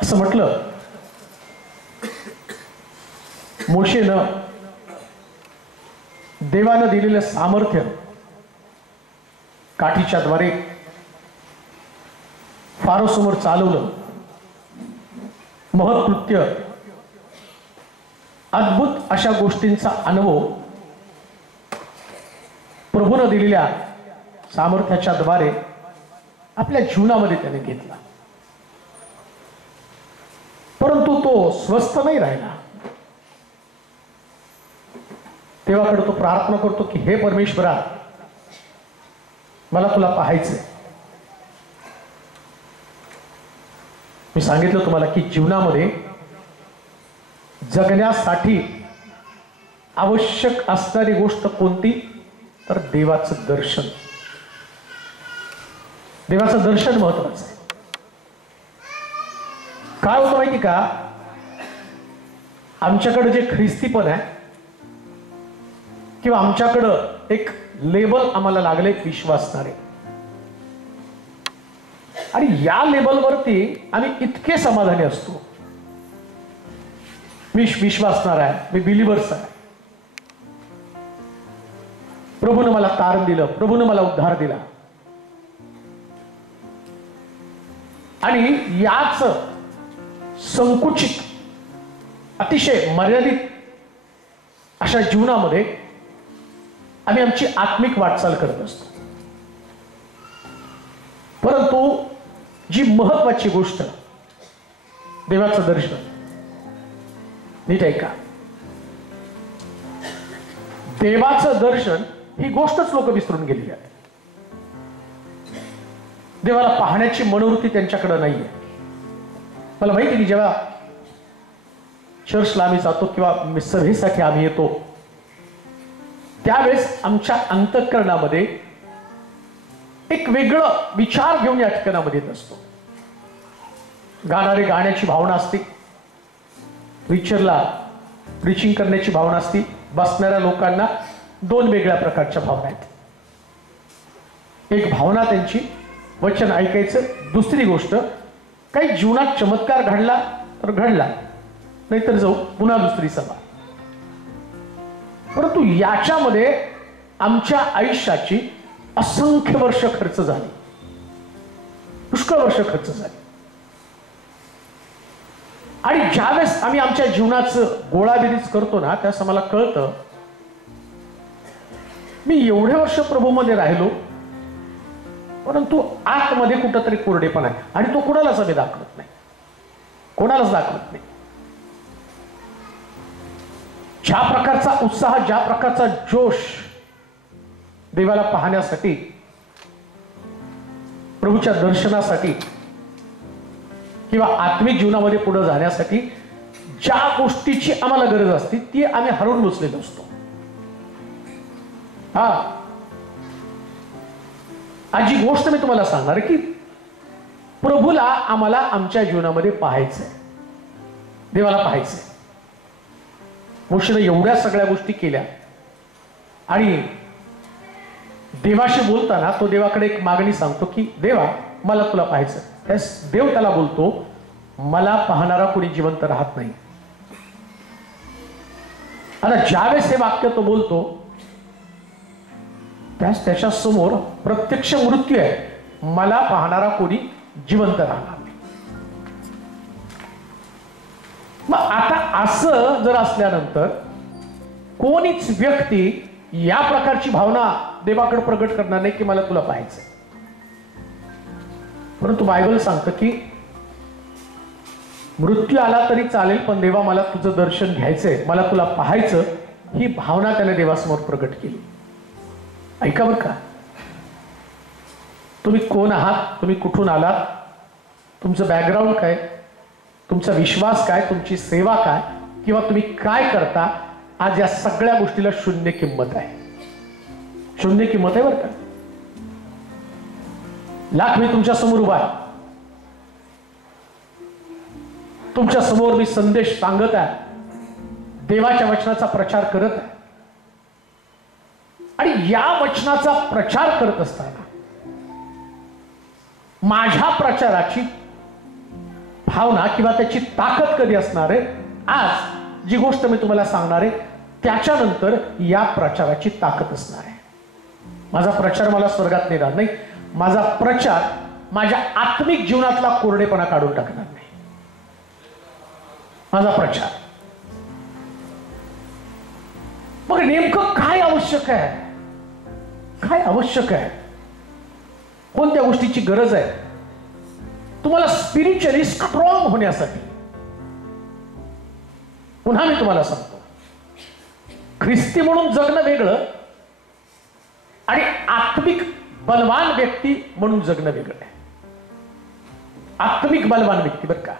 असं म्हटलं, मोशेनं देवानं दिलेलं सामर्थ्य काठीच्या द्वारे फारोसमोर चालवलं. महत्कृत्य, अद्भुत अशा गोष्टींचा अनुभव प्रभूनं दिलेल्या सामर्थ्याच्या द्वारे आपल्या जीवनामध्ये त्याने घेतला. परंतु तो स्वस्थ नाही राहिला. देवाकडे तो प्रार्थना करतो की हे परमेश्वरा, मला तुला पाहायचंय. मी सांगितलं तुम्हाला की जीवनामध्ये जगण्यासाठी आवश्यक असणारी गोष्ट कोणती, तर देवाचं दर्शन. देवाचं दर्शन महत्वाचं आहे. काय होतं माहिती का, आमच्याकडे जे ख्रिस्तीपण आहे किंवा आमच्याकडं एक लेबल आम्हाला लागले विश्वासणारे, आणि या लेबलवरती आम्ही इतके समाधानी असतो. मी विश्वासणार आहे, मी बिलिव्हर्स आहे, प्रभूनं मला तारण दिलं, प्रभूनं मला उद्धार दिला. आणि याच संकुचित, अतिशय मर्यादित अशा जीवनामध्ये आम्ही आमची आत्मिक वाटचाल करत असतो. परंतु जी महत्वाची गोष्ट, देवाचं दर्शन, नीट ऐका, देवाचं दर्शन ही गोष्टच लोक विसरून गेलेली आहे. देवाला पाहण्याची मनोवृत्ती त्यांच्याकडे नाहीये. मला माहिती की जेव्हा चर्चला आम्ही जातो किंवा सभेसाठी आम्ही येतो, त्यावेळेस आमच्या अंतःकरणामध्ये एक वेगळं विचार घेऊन या ठिकाणामध्ये येत असतो. गाणारे गाण्याची भावना असते, प्रीचरला प्रीचिंग करण्याची भावना असते, बसणाऱ्या लोकांना दोन वेगळ्या प्रकारच्या भावना आहेत. एक भावना त्यांची वचन ऐकायचं, दुसरी गोष्ट काही जीवनात चमत्कार घडला तर घडला, नाहीतर जाऊ पुन्हा दुसरी सभा. परंतु याच्यामध्ये आमच्या आयुष्याची असंख्य वर्ष खर्च झाली, पुष्कळ वर्ष खर्च झाली. आणि ज्यावेळेस आम्ही आमच्या जीवनाचं गोळाबेरीज करतो ना, त्यावेळेस आम्हाला कळतं मी एवढे वर्ष प्रभूमध्ये राहिलो, परंतु आतमध्ये कुठंतरी कोरडेपणा आहे. आणि तो कोणालाच आम्ही दाखवत नाही, कोणालाच दाखवत नाही. ज्या प्रकारचा उत्साह, ज्या प्रकारचा जोश देवाला पाहण्यासाठी, प्रभूच्या दर्शनासाठी किंवा आत्मिक जीवनामध्ये पुढे जाण्यासाठी ज्या गोष्टीची आम्हाला गरज असते ती आम्ही हरवून बसलेलो असतो. आज जी गोष्ट मी तुम्हाला सांगणार की प्रभूला आम्हाला आमच्या जीवनामध्ये पाहायचंय, देवाला पाहायचंय. मोशेने एवढ्या सगळ्या गोष्टी केल्या आणि देवाशी बोलताना तो देवाकडे एक मागणी सांगतो की देवा, मला तुला पाहायचं. देव त्याला बोलतो, मला पाहणारा कोणी जिवंत राहत नाही. आता ज्यावेळेस हे वाक्य तो बोलतो त्यास त्याच्या समोर प्रत्यक्ष मृत्यू आहे. मला पाहणारा कोणी जिवंत राहणार नाही. मग आता असं जर असल्यानंतर कोणीच व्यक्ती या प्रकारची भावना देवाकडे प्रगट करणार नाही की मला तुला पाहायचं. परंतु बायबल सांगतं की मृत्यू आला तरी चालेल, पण देवा मला तुझं दर्शन घ्यायचंय, मला तुला पाहायचं, ही भावना त्याने देवासमोर प्रगट केली. ऐका बरं का, तुम्ही कोण आहात, तुम्ही कुठून आलात, तुमचं बॅकग्राऊंड काय, तुमचा विश्वास काय, तुमची सेवा काय, किंवा तुम्ही काय करता, आज या सगळ्या गोष्टीला शून्य किंमत आहे. शून्य किंमत आहे बरं का. लाख मी तुमच्या समोर उभा आहे, तुमच्या समोर मी संदेश सांगत आहे, देवाच्या वचनाचा प्रचार करत आहे. आणि या वचनाचा प्रचार करत असताना माझ्या प्रचाराची भावना किंवा त्याची ताकद कधी असणार आहे, आज जी गोष्ट मी तुम्हाला सांगणार आहे त्याच्यानंतर या प्रचाराची ताकद असणार आहे. माझा प्रचार मला स्वर्गात नेणार नाही, माझा प्रचार माझ्या आत्मिक जीवनातला कोरडेपणा काढून टाकणार नाही. माझा प्रचार मग नेमकं काय आवश्यक आहे, काय आवश्यक आहे, कोणत्या गोष्टीची गरज आहे तुम्हाला स्पिरिच्युअली स्ट्रॉंग होण्यासाठी? पुन्हा मी तुम्हाला सांगतो, ख्रिस्ती म्हणून जगणं वेगळं आणि आत्मिक बलवान व्यक्ती म्हणून जगणं वेगळं आहे. आत्मिक बलवान व्यक्ती बरं का,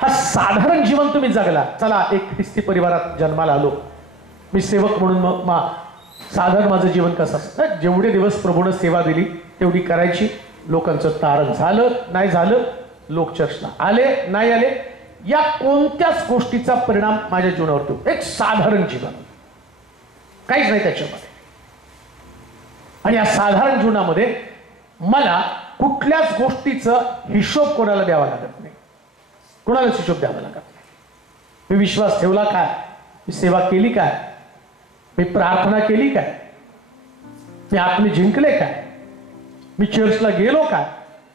हा साधारण जीवन तुम्ही जगला. चला, एक ख्रिस्ती परिवारात जन्माला आलो, मी सेवक म्हणून मग साधारण माझं जीवन कसं असतं, जेवढे दिवस प्रभूने सेवा दिली तेवढी करायची. लोकांचं तारण झालं नाही झालं, लोक चर्चला आले नाही आले, या कोणत्याच गोष्टीचा परिणाम माझ्या जीवनावर होतो. एक साधारण जीवन, काहीच नाही त्याच्यामध्ये. आणि या साधारण जीवनामध्ये मला कुठल्याच गोष्टीचा हिशोब कोणाला द्यावा लागत नाही, कोणालाच हिशोब द्यावा लागत नाही. मी विश्वास ठेवला काय, मी सेवा केली काय, मी प्रार्थना केली काय, मी आत्मे जिंकले काय, मी चर्चला गेलो काय,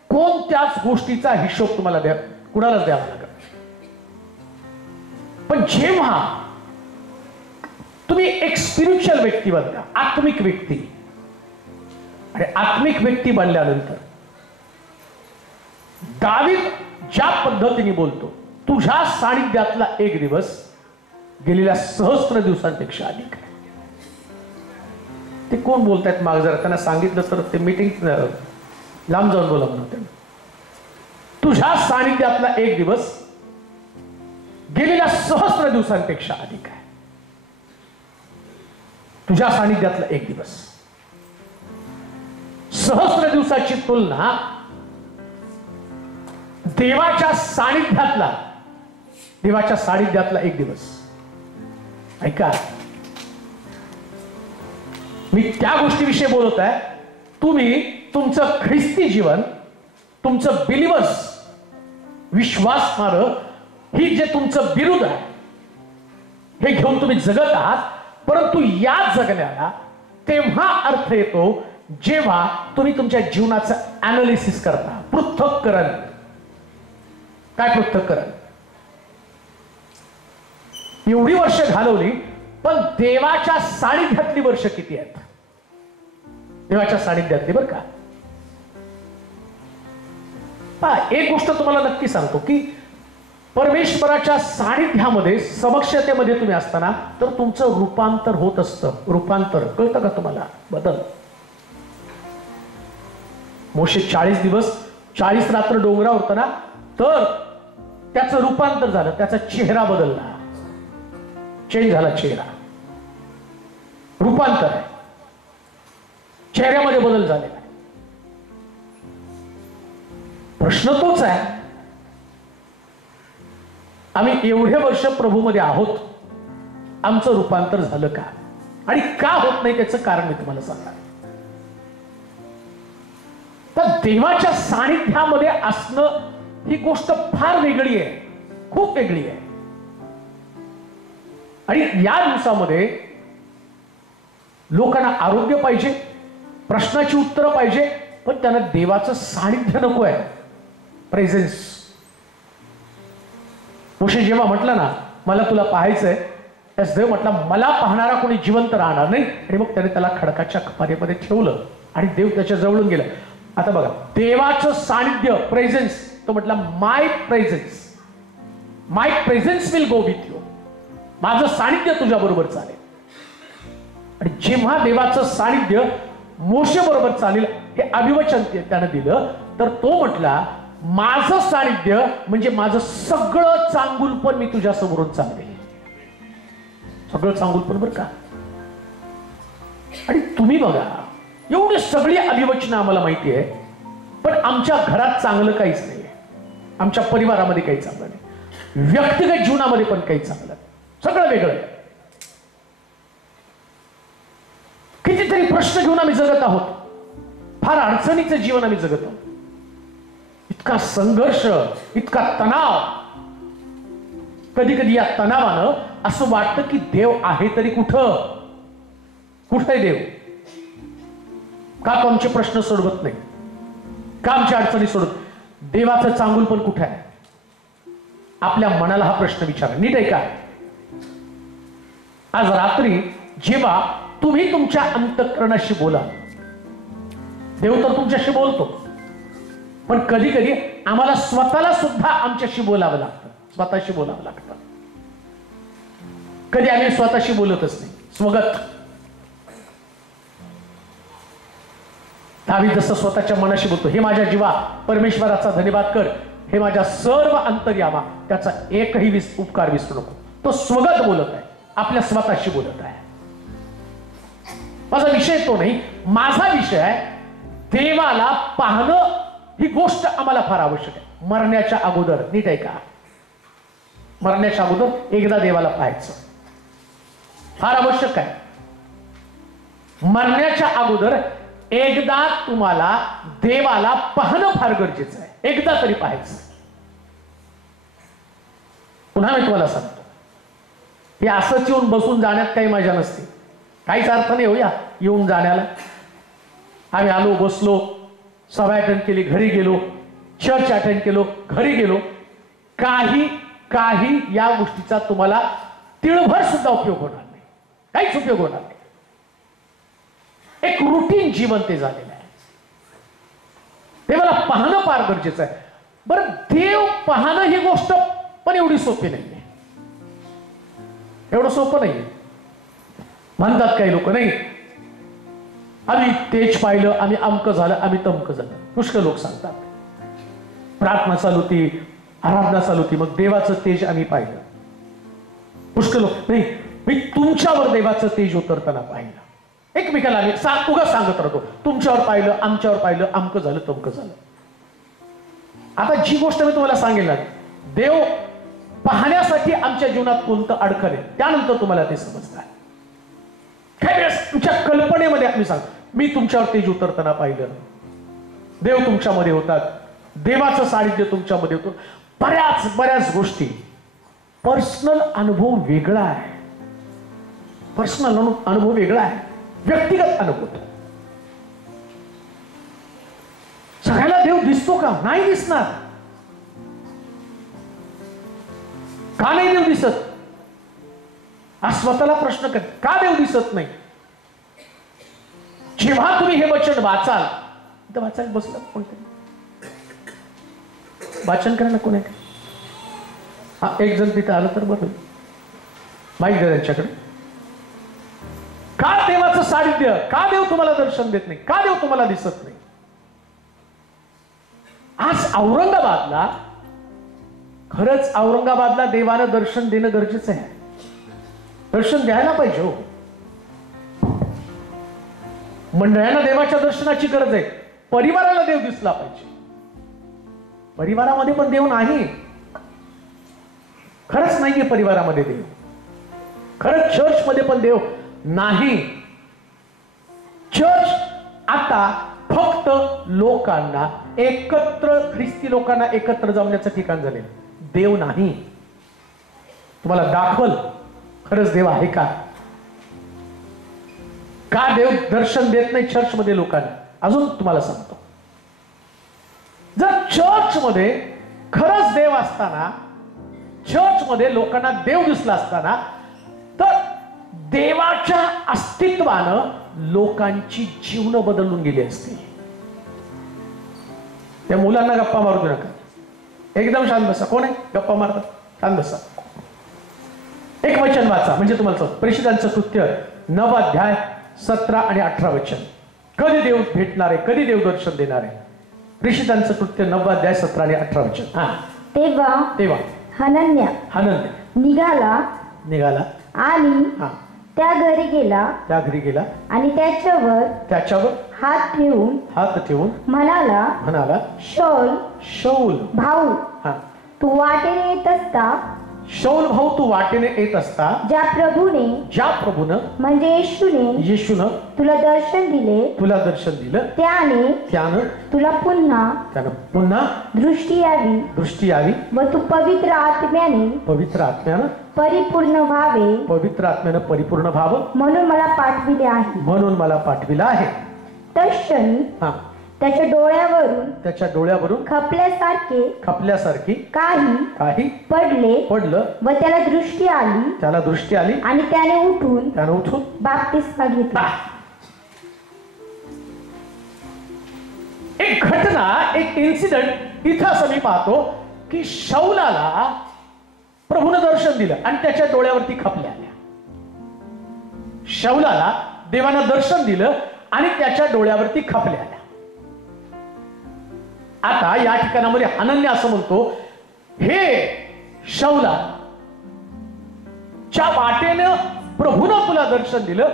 कोणत्याच गोष्टीचा हिशोब तुम्हाला कुणालाच द्यावा लागत. पण जेव्हा तुम्ही एक स्पिरिच्युअल व्यक्ती बनता, आत्मिक व्यक्ती, आणि आत्मिक व्यक्ती बनल्यानंतर दावीद ज्या पद्धतीने बोलतो, तुझ्या सानिध्यातला एक दिवस गेलेल्या सहस्त्र दिवसांपेक्षा अधिक आहे. ते कोण बोलतायत माग, जरा त्यांना सांगितलं तर ते मीटिंग लांब जाऊन बोला म्हणून. त्यांना तुझ्या सानिध्यातला एक दिवस गेलेल्या सहस्त्र दिवसांपेक्षा अधिक आहे. तुझ्या सानिध्यातला एक दिवस, सहस्त्र दिवसाची तुलना देवाच्या सानिध्यातला एक दिवस. ऐका, मी त्या गोष्टीविषयी बोलत आहे. तुम्ही तुमचं ख्रिस्ती जीवन, तुमचं बिलिव्हर्स, विश्वासणारं, ही जे तुमचं बिरुद आहे हे घेऊन तुम्ही जगत आहात. परंतु या जगण्याला तेव्हा अर्थ येतो जेव्हा तुम्ही तुमच्या जीवनाचं अनालिसिस करता, पृथक्करण. काय पृथक्करण? एवढी वर्ष घालवली, पण देवाच्या सानिध्यातली वर्ष किती आहेत? देवाच्या सानिध्यातली बरं का. एक गोष्ट तुम्हाला नक्की सांगतो की परमेश्वराच्या सानिध्यामध्ये, समक्षतेमध्ये तुम्ही असताना तर तुमचं रूपांतर होत असतं. रूपांतर कळतं का तुम्हाला? बदल. मोशे 40 दिवस 40 रात्र डोंगरावर होता ना, तर त्याचं रूपांतर झालं, त्याचा चेहरा बदलला, चेंज झाला चेहरा. रूपांतर आहे, चेहऱ्यामध्ये बदल झालेला आहे. प्रश्न तोच आहे, आम्ही एवढे वर्ष प्रभूमध्ये आहोत, आमचं रूपांतर झालं का? आणि का होत नाही त्याचं कारण मी तुम्हाला सांगणार. तर देवाच्या सानिध्यामध्ये असणं ही गोष्ट फार वेगळी आहे, खूप वेगळी आहे. आणि या दिवसामध्ये लोकांना आरोग्य पाहिजे, प्रश्नाची उत्तरं पाहिजे, पण त्यांना देवाचं सानिध्य नको आहे, प्रेझेन्स. मोशे जेव्हा म्हटलं ना, मला तुला पाहायचंय, त्यास देव म्हटला, मला पाहणारा कोणी जिवंत राहणार नाही. आणि मग त्याने त्याला खडकाच्या कपारीमध्ये ठेवलं आणि देव त्याच्या जवळून गेला. आता बघा, देवाचं सानिध्य, प्रेझेन्स, तो म्हटला my presence will go with you. माझं सानिध्य तुझ्या बरोबर चालेल. आणि जेव्हा देवाचं सानिध्य मोशे बरोबर चालेल हे अभिवचन त्यानं दिलं, तर तो म्हटला, माझं सानिध्य म्हणजे माझं सगळं चांगुलपण मी तुझ्या समोरून चालवेल. सगळं चांगुलपण बरं का. आणि तुम्ही बघा, एवढी सगळी अभिवचनं आम्हाला माहिती आहे, पण आमच्या घरात चांगलं काहीच नाही, आमच्या परिवारामध्ये काही चांगलं नाही, व्यक्तिगत जीवनामध्ये पण काही चांगलं नाही, सगळं वेगळं आहे. कितीतरी प्रश्न घेऊन आम्ही जगत आहोत, फार अडचणीचं जीवन आम्ही जगत आहोत, इतका संघर्ष, इतका तणाव. कधी कधी या तणावानं असं वाटतं की देव आहे तरी कुठं आहे देव? का तो आमचे प्रश्न सोडवत नाही, का आमच्या अडचणी सोडत? देवाचं चांगुल पण कुठे आहे? आपल्या मनाला हा प्रश्न विचारा, नीट आहे का? आज रात्री जेव्हा तुम्ही तुमच्या अंतःकरणाशी बोला, देव तर तुमच्याशी बोलतो, पण कधी कधी आम्हाला स्वतःला सुद्धा आमच्याशी बोलावं लागतं, स्वतःशी बोलावं लागतं. कधी आम्ही स्वतःशी बोलतच नाही, स्वगत. दावीद जसं स्वतःच्या मनाशी बोलतो, हे माझ्या जीवा परमेश्वराचा धन्यवाद कर, हे माझ्या सर्व अंतर्यामा त्याचा एकही उपकार विसरू नको. तो स्वगत बोलत आहे, आपल्या स्वतःशी बोलत आहे. माझा विषय तो नाही, माझा विषय आहे देवाला पाहणं. ही गोष्ट आम्हाला फार आवश्यक आहे. मरण्याच्या अगोदर, नीट आहे का? मरण्याच्या अगोदर एकदा देवाला पाहायचं फार आवश्यक आहे. मरण्याच्या अगोदर एकदा तुम्हाला देवाला पाहणं फार गरजेचं आहे, एकदा तरी पाहायचं. पुन्हा मी तुम्हाला सांगतो, हे असंच येऊन बसून जाण्यात काही मजा नसते, काहीच अर्थ नाही. होया येऊन जाण्याला. आम्ही आलो, बसलो, सभा अटेंड केली, घरी गेलो, चर्च अटेंड केलो, घरी गेलो, काही या गोष्टीचा तुम्हाला तिळभर सुद्धा उपयोग होणार नाही, काहीच उपयोग होणार नाही. एक रुटीन जीवन ते झालेलं आहे. देवाला पाहणं फार गरजेचं आहे. बरं, देव पाहणं ही गोष्ट पण एवढी सोपी नाहीये, एवढं सोपं नाहीये. म्हणतात काही लोक, नाही आम्ही तेज पाहिलं, आम्ही अमकं झालं, आम्ही तमकं झालं. पुष्कळ लोक सांगतात, प्रार्थना चालू होती, आराधना चालू होती, मग देवाचं तेज आम्ही पाहिलं. पुष्कळ लोक, नाही मी तुमच्यावर देवाचं तेज उतरताना पाहिलं. एकमेकाला आम्ही उगाच सांगत राहतो, तुमच्यावर पाहिलं, आमच्यावर पाहिलं, अमकं झालं, तमकं झालं. आता जी गोष्ट मी तुम्हाला सांगेल ना, देव पाहण्यासाठी आमच्या जीवनात कोणतं अडखळ आहे, त्यानंतर तुम्हाला ते समजणार. काही वेळेस तुमच्या कल्पनेमध्ये आम्ही सांगतो, मी तुमच्यावर तेज उतरताना पाहिलं, देव तुमच्यामध्ये होतात, देवाचं सानिध्य तुमच्यामध्ये होतं. बऱ्याच गोष्टी पर्सनल अनुभव वेगळा आहे, पर्सनल अनुभव वेगळा आहे, व्यक्तिगत अनुभव. सगळ्याला देव दिसतो का? नाही दिसणार. का नाही देव दिसत? आज स्वतःला प्रश्न कर, का देव दिसत नाही? जेव्हा तुम्ही हे वचन वाचाल, तर वाचायला बसलं कोणतं वाचन करायला कोण आहे? हा एक जण तिथं आलं तर बरं, माहिती द्या त्यांच्याकडे. का देवाचं सानिध्य, का देव तुम्हाला दर्शन देत नाही, का देव तुम्हाला दिसत नाही? आज औरंगाबादला, खरंच औरंगाबादला देवानं दर्शन देणं गरजेचं आहे, दर्शन द्यायला पाहिजे हो. मंडळांना देवाच्या दर्शनाची गरज आहे, परिवाराला देव दिसला पाहिजे. परिवारामध्ये पण देव नाही, खरंच नाहीये परिवारामध्ये देव, खरंच चर्च मध्ये पण देव नाही. चर्च आता फक्त लोकांना एकत्र, ख्रिस्ती लोकांना एकत्र जमण्याचं ठिकाण झाले, देव नाही. तुम्हाला दाखवल खरंच देव आहे का? का देव दर्शन देत नाही चर्च मध्ये लोकांना? अजून तुम्हाला सांगतो, जर चर्च मध्ये खरंच देव असताना, चर्च मध्ये लोकांना देव दिसला असताना, तर देवाच्या अस्तित्वानं लोकांची जीवन बदलून गेली असती. त्या मुलांना गप्पा मारू नका, एकदम शांत बसा. कोण आहे गप्पा मारतात? शांत बसा. एक वचन वाचा म्हणजे तुम्हाला प्रेषितांचं कृत्य 9 अध्याय 17 आणि 18 वचन. कधी देव भेटणार आहे, कधी देव दर्शन देणार आहे? प्रेषितांचं कृत्य 9 अध्याय 17 आणि 18 वचन. हा, तेव्हा हनन्या निघाला आणि त्या घरी गेला आणि त्याच्यावर हात ठेवून म्हणाला, शौल भाऊ, तू वाटेने येत असता ज्या प्रभूने म्हणजे येशूने तुला दर्शन दिलं त्याने तुला पुन्हा दृष्टी यावी व तू पवित्र आत्म्याने परिपूर्ण व्हावं म्हणून मला पाठविले आहे. तत्क्षणी त्याच्या डोळ्यावरून खपल्यासारखे काही पडलं व त्याला दृष्टी आली आणि त्याने उठून बाप्तिस्मा घेतला. एक घटना, एक इन्सिडेंट इथं असं मी पाहतो की शौलाला प्रभूनं दर्शन दिलं आणि त्याच्या डोळ्यावरती खपल्या आल्या. शौलाला देवानं दर्शन दिलं आणि त्याच्या डोळ्यावरती खपल्या आल्या. आता या ठिकाणामध्ये हनन्या असं म्हणतो, हे शौला, ज्या वाटेनं प्रभूनं तुला दर्शन दिलं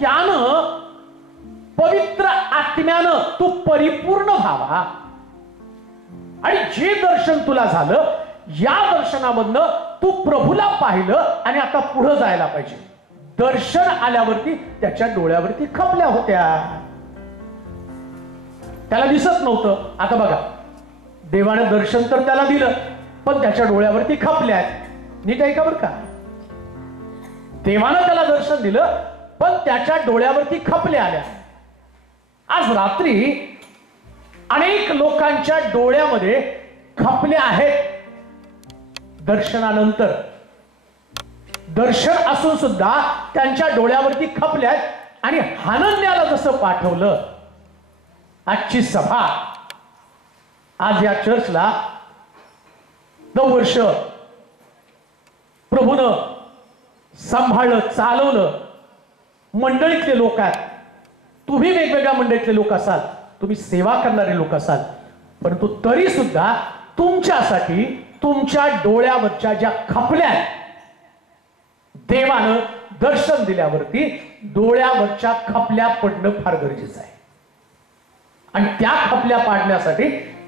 त्यानं पवित्र आत्म्यानं तू परिपूर्ण व्हावा आणि जे दर्शन तुला झालं या दर्शनामधनं तू प्रभूला पाहिलं आणि आता पुढे जायला पाहिजे. दर्शन आल्यावरती त्याच्या डोळ्यावरती खपल्या होत्या, त्याला दिसत नव्हतं. आता बघा, देवाने दर्शन तर त्याला दिलं पण त्याच्या डोळ्यावरती खपल्या. नीट आहे का बरं का? देवानं त्याला दर्शन दिलं पण त्याच्या डोळ्यावरती खपल्या आल्या. आज रात्री अनेक लोकांच्या डोळ्यामध्ये खपल्या आहेत. दर्शनानंतर दर्शन असून सुद्धा त्यांच्या डोळ्यावरती खपल्या आणि हनन्याला जसं पाठवलं. आजची सभा, आज या चर्चला 9 वर्ष प्रभूनं सांभाळलं, चालवलं. मंडळीतले लोक आहेत, तुम्ही वेगवेगळ्या मंडळीतले लोक असाल, तुम्ही सेवा करणारे लोक असाल, परंतु तरी सुद्धा तुमच्यासाठी तुमच्या डोळ्यावरच्या ज्या खपल्या, देवानं दर्शन दिल्यावरती डोळ्यावरच्या खपल्या पडणं फार गरजेचं आहे. आणि त्या खपल्या पाडण्यासाठी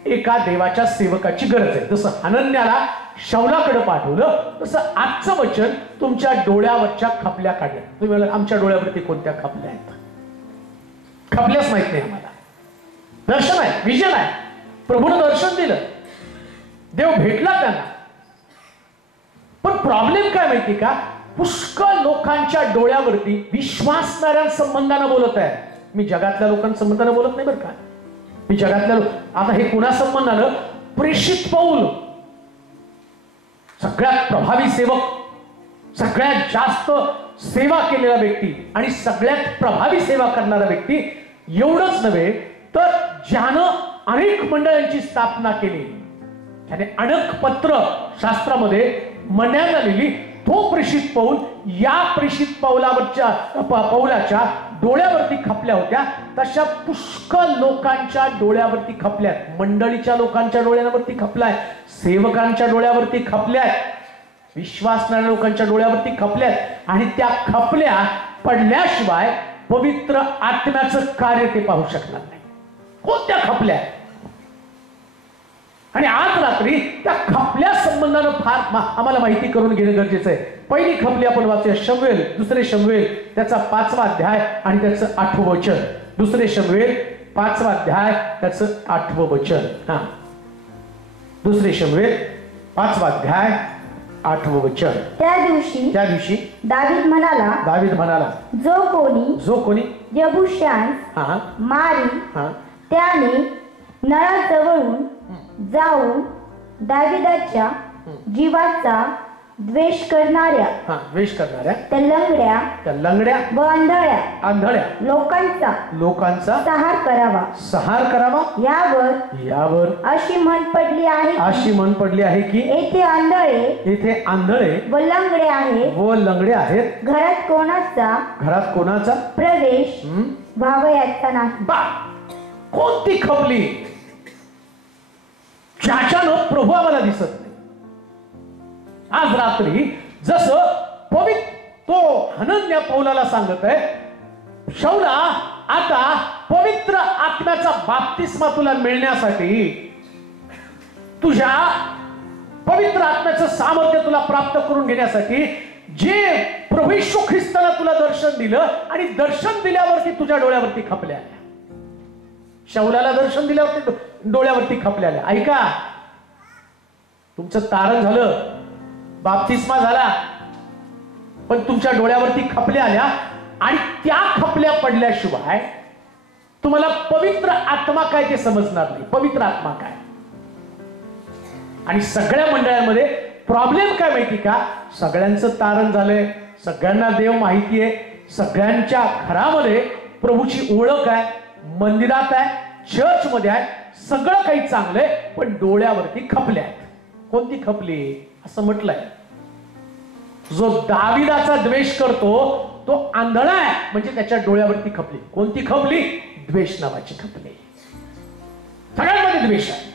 एका देवाच्या सेवकाची गरज आहे. जसं हनन्याला शौलाकडे पाठवलं तसं आजचं वचन तुमच्या डोळ्यावरच्या खपल्या काढल्या. तुम्ही म्हणा, आमच्या डोळ्यावरती कोणत्या खपल्या आहेत? खपल्याच माहित नाही आम्हाला. दर्शन आहे, विजन आहे, प्रभूनं दर्शन दिलं, देव भेटला त्यांना. पण प्रॉब्लेम काय माहिती का? पुष्कळ लोकांच्या डोळ्यावरती विश्वासणाऱ्या संबंधानं बोलत आहे. मी जगातल्या लोकांसंबंधानं बोलत नाही बरं का. मी जगातल्या आता हे कुणा संबंधानं? प्रेषित पौल, सगळ्यात प्रभावी सेवक, सगळ्यात जास्त सेवा केलेला व्यक्ती आणि सगळ्यात प्रभावी सेवा करणारा व्यक्ती. एवढंच नव्हे तर ज्यानं अनेक मंडळांची स्थापना केली, त्याने अनेक पत्र शास्त्रामध्ये म्हणण्याला लिहिली, तो प्रेषित पौल. या प्रेषित पौलाच्या डोळ्यावरती खपल्या होत्या. तशा पुष्कळ लोकांच्या डोळ्यावरती खपल्यात. मंडळीच्या लोकांच्या डोळ्यावरती खपलाय, सेवकांच्या डोळ्यावरती खपल्यात, विश्वासणाऱ्या लोकांच्या डोळ्यावरती खपल्यात. आणि त्या खपल्या पडल्याशिवाय पवित्र आत्म्याचं कार्य ते पाहू शकणार नाही. कोणत्या खपल्या? आणि आज रात्री त्या खपल्या संबंधानं फार आम्हाला माहिती करून घेणं गरजेचं आहे. पहिली खपली आपण वाचूया, शमूएल, 2 शमूएल त्याचा 5वा अध्याय आणि त्याचं 8वं वचन. 2 शमूएल 5वा अध्याय त्याचं 8वं वचन. 2 शमूएल 5वा अध्याय 8वं वचन. त्या दिवशी दावीद म्हणाला, जो कोणी यबूशांस मारी त्याने नळाजवळून जाऊन दाविदाच्या जीवाचा द्वेष करणाऱ्या त्या लंगड्या व आंधळ्या लोकांचा सहार करावा. यावर अशी म्हण पडली आहे की येथे आंधळे व लंगडे आहेत, घरात कोणाचा प्रवेश व्हावयाचा नाही. कोणती खपली? ज्याच्यानं प्रभू आम्हाला दिसत नाही. आज रात्री जसं तो हनन्या पौलाला सांगत आहे, शौला, आता पवित्र आत्म्याचा बाप्तिस्मा तुला मिळण्यासाठी, तुझ्या पवित्र आत्म्याचं सामर्थ्य तुला प्राप्त करून घेण्यासाठी जे प्रभू येशू ख्रिस्ताला तुला दर्शन दिलं आणि दर्शन दिल्यावरती तुझ्या डोळ्यावरती खपल्या आल्या. शौलाला दर्शन दिल्यावरती डोळ्यावरती खपल्या आल्या. ऐका, तुमचं तारण झालं, बाप्तिस्मा झाला, पण तुमच्या डोळ्यावरती खपल्या आल्या आणि त्या खपल्या पडल्याशिवाय तुम्हाला पवित्र आत्मा काय ते समजणार नाही. पवित्र आत्मा काय. आणि सगळ्या मंडळांमध्ये प्रॉब्लेम काय माहिती का, सगळ्यांचं तारण झालंय, सगळ्यांना देव माहिती आहे, सगळ्यांच्या घरामध्ये प्रभूची ओळख आहे, मंदिरात आहे, चर्च मध्ये आहे, सगळं काही चांगलंय, पण डोळ्यावरती खपल्या आहेत. कोणती खपली? असं म्हटलंय, जो दाविदाचा द्वेष करतो तो आंधळा आहे, म्हणजे त्याच्या डोळ्यावरती खपली. कोणती खपली? द्वेष नावाची खपली. सगळ्यांमध्ये द्वेष आहे,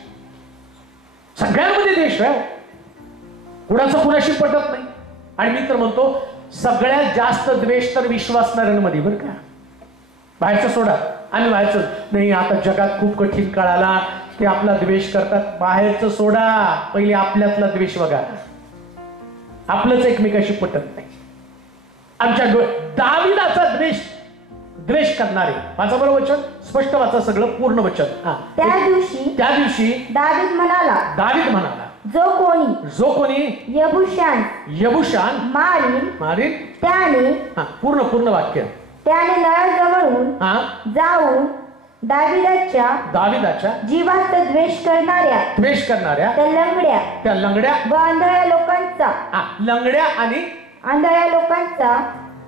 सगळ्यांमध्ये द्वेष आहे, कुणाचं कुणाशी पटत नाही. आणि मी तर म्हणतो सगळ्यात जास्त द्वेष तर विश्वासणाऱ्यांमध्ये, बरं का. बाहेरचं सोडा, आणि बाहेरचं नाही, आता जगात खूप कठीण काळ आला, ते आपला द्वेष करतात. बाहेरचं सोडा, पहिले आपल्यातला द्वेष बघा. आपलंच एकमेकाशी पटत नाही. आमच्या दाविदाचा द्वेष करणारे, वाचा बरं वचन, स्पष्ट वाचा, सगळं पूर्ण वचन. त्या दिवशी दावीद म्हणाला, जो कोणी यबुशान मारीन त्याने, पूर्ण वाक्य, त्याने नळाजवळून जाऊन दाविदाच्या जीवात द्वेष करणाऱ्या त्या लंगड्या व आंधळ्या लोकांचा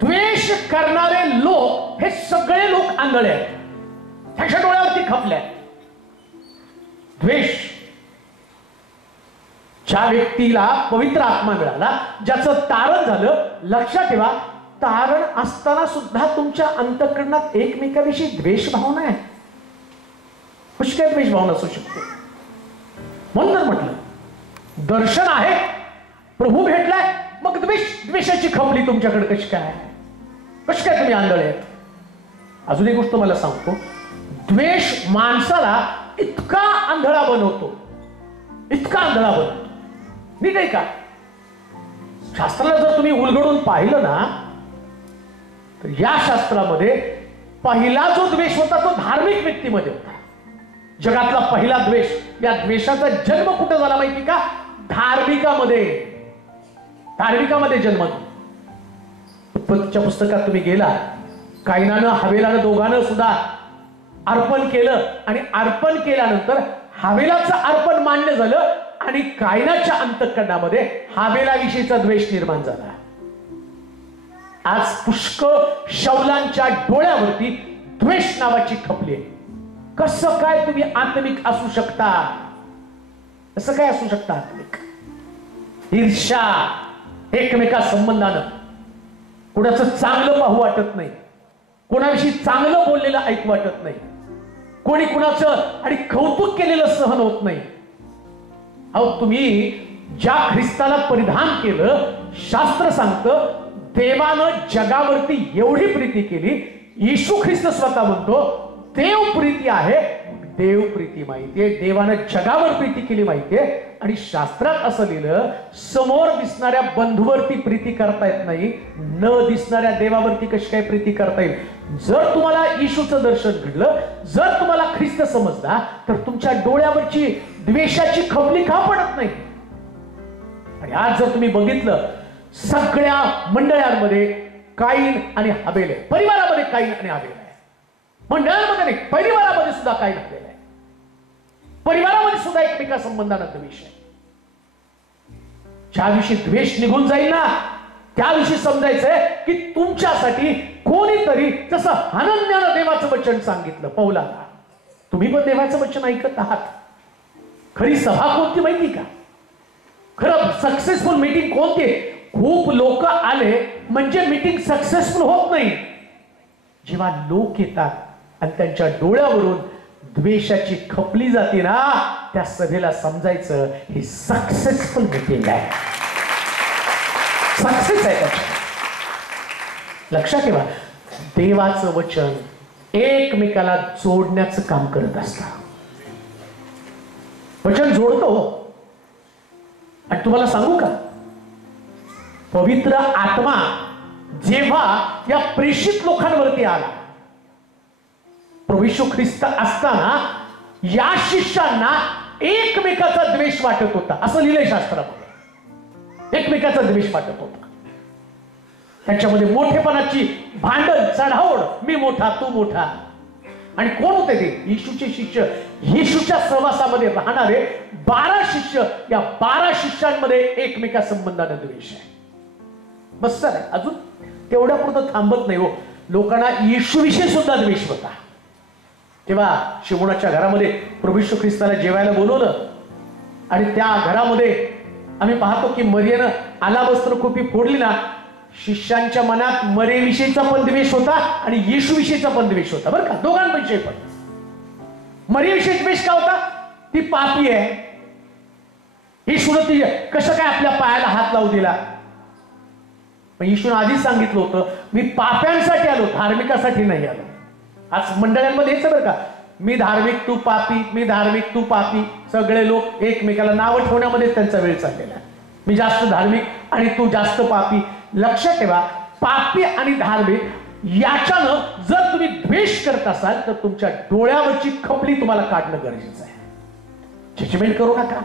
द्वेष करणारे लोक, हे सगळे लोक आंधळे आहेत, त्याच्या डोळ्यावरती खपले. द्वेष, ज्या व्यक्तीला पवित्र आत्मा मिळाला, ज्याचं तारण झालं, लक्षात ठेवा, तारण असताना सुद्धा तुमच्या अंतःकरणात एकमेकाविषयी द्वेष भावना आहे. कशी काय द्वेष भावना असू शकते? म्हणून तर म्हटलं, दर्शन आहे, प्रभू भेटलाय, मग द्वेषाची खपली तुमच्याकडे कशी काय तुम्ही आंधळे आहेत? अजून एक गोष्ट मला सांगतो, द्वेष माणसाला इतका आंधळा बनवतो, नीट आहे का? शास्त्राला जर तुम्ही उलगडून पाहिलं ना, तर या शास्त्रामध्ये पहिला जो द्वेष होता तो धार्मिक व्यक्तीमध्ये होता. जगातला पहिला द्वेष, या द्वेषाचा जन्म कुठे झाला माहिती का? धार्मिकामध्ये जन्म. उत्पत्तीच्या पुस्तकात तुम्ही गेला, कायनानं हवेलानं दोघांना सुद्धा अर्पण केलं, आणि अर्पण केल्यानंतर हवेलाचं अर्पण मान्य झालं आणि कायनाच्या अंतःकरणामध्ये हाबेलाविषयीचा द्वेष निर्माण झाला. आज पुष्कळ शौलांच्या डोळ्यावरती द्वेष नावाची खपली आहे. कसं काय तुम्ही आत्मिक असू शकता? कसं काय असू शकता आत्मिक? ईर्ष्या, एकमेका संबंधानं कुणाचं चांगलं पाहू वाटत नाही, कोणाविषयी चांगलं बोललेलं ऐकू वाटत नाही, कोणी कुणाचं आणि कौतुक केलेलं सहन होत नाही. अहो, तुम्ही ज्या ख्रिस्ताला परिधान केलं, शास्त्र सांगतं, देवानं जगावरती एवढी प्रीती केली, येशू ख्रिस्त स्वतः म्हणतो देव प्रीती आहे, देव प्रीती माहितीये, देवानं जगावर प्रीती केली माहितीये. आणि शास्त्रात असं लिहिलं, समोर दिसणाऱ्या बंधूवरती प्रीती करता येत नाही, न दिसणाऱ्या देवावरती कशी काय प्रीती करता येईल? जर तुम्हाला येशूचं दर्शन घडलं, जर तुम्हाला ख्रिस्त समजला, तर तुमच्या डोळ्यावरची द्वेषाची खपली का पडत नाही? आणि आज जर तुम्ही बघितलं, सगळ्या मंडळांमध्ये काईन आणि हाबेल आहे, परिवारामध्ये काईन आणि हाबेल आहे, मंडळांमध्ये नाही, परिवारामध्ये सुद्धा काईन हाबेल आहे, परिवारामध्ये सुद्धा एकमेका संबंधांना द्वेष आहे. ज्या दिवशी द्वेष निघून जाईल ना, त्या दिवशी समजायचंय की तुमच्यासाठी कोणीतरी, जसं हनन्यानं देवाचं वचन सांगितलं पौलाला, तुम्ही पण देवाचं वचन ऐकत आहात. खरी सभा कोणती माहिती का? खरं सक्सेसफुल मीटिंग कोणती? खूप लोक आले म्हणजे मीटिंग सक्सेसफुल होत नाही. जेव्हा लोक येतात आणि त्यांच्या डोळ्यावरून द्वेषाची खपली जाते ना, त्या सभेला समजायचं ही सक्सेसफुल मीटिंग आहे, सक्सेस आहे. लक्षात ठेवा, देवाचं वचन एकमेकाला जोडण्याचं काम करत असतं. वचन जोडतो. आणि तुम्हाला सांगू का, पवित्र आत्मा जेव्हा या प्रेषित लोकांवरती आला, प्रभू येशू ख्रिस्त असताना या शिष्यांना एकमेकाचा द्वेष वाटत होता, असं लिहिलंय शास्त्रामध्ये. एकमेकाचा द्वेष वाटत होता. त्यांच्यामध्ये मोठेपणाची भांडण, चढाओढ, मी मोठा तू मोठा. आणि कोण होते ते? येशूचे शिष्य. येशूच्या सहवासामध्ये राहणारे 12 शिष्य. या 12 शिष्यांमध्ये एकमेका संबंधाने द्वेष आहे. बस सर, अजून तेवढ्या पुरतं थांबत नाही हो. लोकांना येशूविषयी सुद्धा द्वेष होता. तेव्हा शिमोनाच्या घरामध्ये प्रभू येशू ख्रिस्ताला जेवायला बोलवलं आणि त्या घरामध्ये आम्ही पाहतो की मरियेनं आलाबस्त्र खोपी फोडली ना, शिष्यांच्या मनात मरियेविषयीचा पण द्वेष होता आणि येशूविषयीचा पण द्वेष होता, बरं का, दोघांविषयी पण. मरियेविषयी द्वेष का होता? ती पापी आहे. येशूनं ती कसं काय आपल्या पायाला हात लावू दिला? पण येशूनं आधीच सांगितलं होतं, मी पाप्यांसाठी आलो, धार्मिकासाठी नाही आलो. आज मंडळांमध्ये हेच बरं का, मी धार्मिक तू पापी, मी धार्मिक तू पापी. सगळे लोक एकमेकाला नावं ठेवण्यामध्ये त्यांचा वेळ चाललेला आहे. मी जास्त धार्मिक आणि तू जास्त पापी. लक्षात ठेवा, पापी आणि धार्मिक याच्यानं जर तुम्ही द्वेष करत असाल तर तुमच्या डोळ्यावरची खपली तुम्हाला काढणं गरजेचं आहे. जजमेंट करू नका.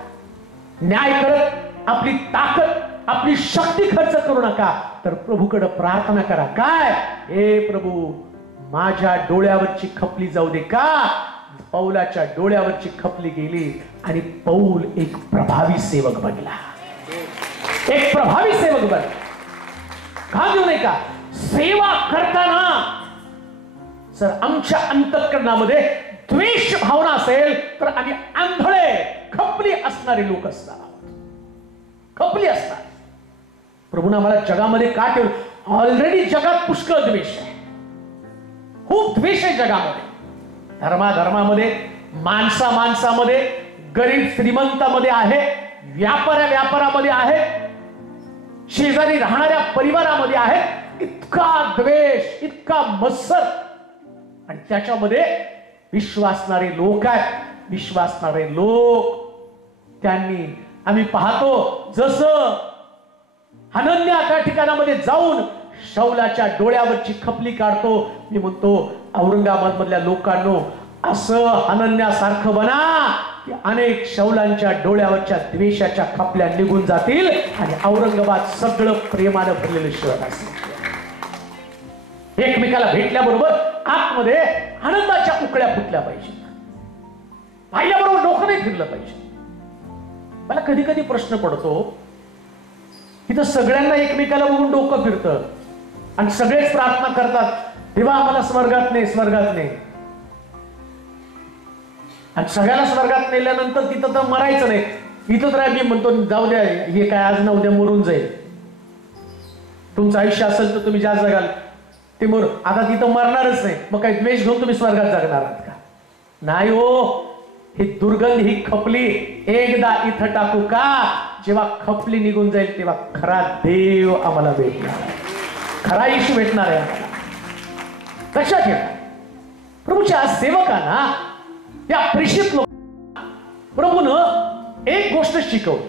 न्याय करत आपली ताकद, आपली शक्ती खर्च करू नका, तर प्रभूकडे प्रार्थना करा. काय? हे प्रभू, माझ्या डोळ्यावरची खपली जाऊ दे. का? पौलाच्या डोळ्यावरची खपली गेली आणि पौल एक प्रभावी सेवक बनला. एक प्रभावी सेवक बनला. का देऊ नये का? सेवा करताना जर आमच्या अंतःकरणामध्ये द्वेष भावना असेल तर आम्ही आंधळे, खपली असणारे लोक असतात. खपली असतात. प्रभूने आम्हाला जगामध्ये का ठेवलं? ऑलरेडी जगात पुष्कळ द्वेष आहे. खूप द्वेष आहे जगामध्ये. धर्मामध्ये, माणसामध्ये, गरीब श्रीमंतामध्ये आहे, व्यापारामध्ये आहे, शेजारी राहणाऱ्या परिवारामध्ये आहे. इतका द्वेष, इतका मत्सर. आणि त्याच्यामध्ये विश्वासणारे लोक आहेत. विश्वासणारे लोक त्यांनी आम्ही पाहतो जसं हनन्या त्या ठिकाणामध्ये जाऊन शौलाच्या डोळ्यावरची खपली काढतो. मी म्हणतो औरंगाबाद मधल्या लोकांनो, असं हनन्यासारखं बना की अनेक शौलांच्या डोळ्यावरच्या द्वेषाच्या खपल्या निघून जातील आणि औरंगाबाद सगळं प्रेमानं भरलेलं शहर असेल. एकमेकाला भेटल्याबरोबर आतमध्ये आनंदाच्या उकळ्या फुटल्या पाहिजे. पाहिल्याबरोबर डोकं नाही फिरलं पाहिजे. मला कधी कधी प्रश्न पडतो, इथं सगळ्यांना एकमेकाला बघून डोकं फिरतं आणि सगळेच प्रार्थना करतात, देवा आम्हाला स्वर्गात नाही, स्वर्गात नाही. आणि सगळ्याला स्वर्गात नेल्यानंतर तिथं तर मरायचं नाही. इथं तर मी म्हणतो जाऊ द्या, हे काय आज ना उद्या मरून जाईल. तुमचं आयुष्य असेल तर तुम्ही ज्या जगाल ते मर. आता तिथं मरणारच नाही, मग काही द्वेष घेऊन तुम्ही स्वर्गात जगणार आहात का? नाही हो. ही दुर्गंध, ही खपली एकदा इथं टाकू का? जेव्हा खपली निघून जाईल तेव्हा खरा देव आम्हाला भेटणार, खरा येशू भेटणार आहे आम्हाला. लक्षात ठेवा, प्रभूच्या सेवकांना, या प्रेषित लोक प्रभूनं एक गोष्ट शिकवली.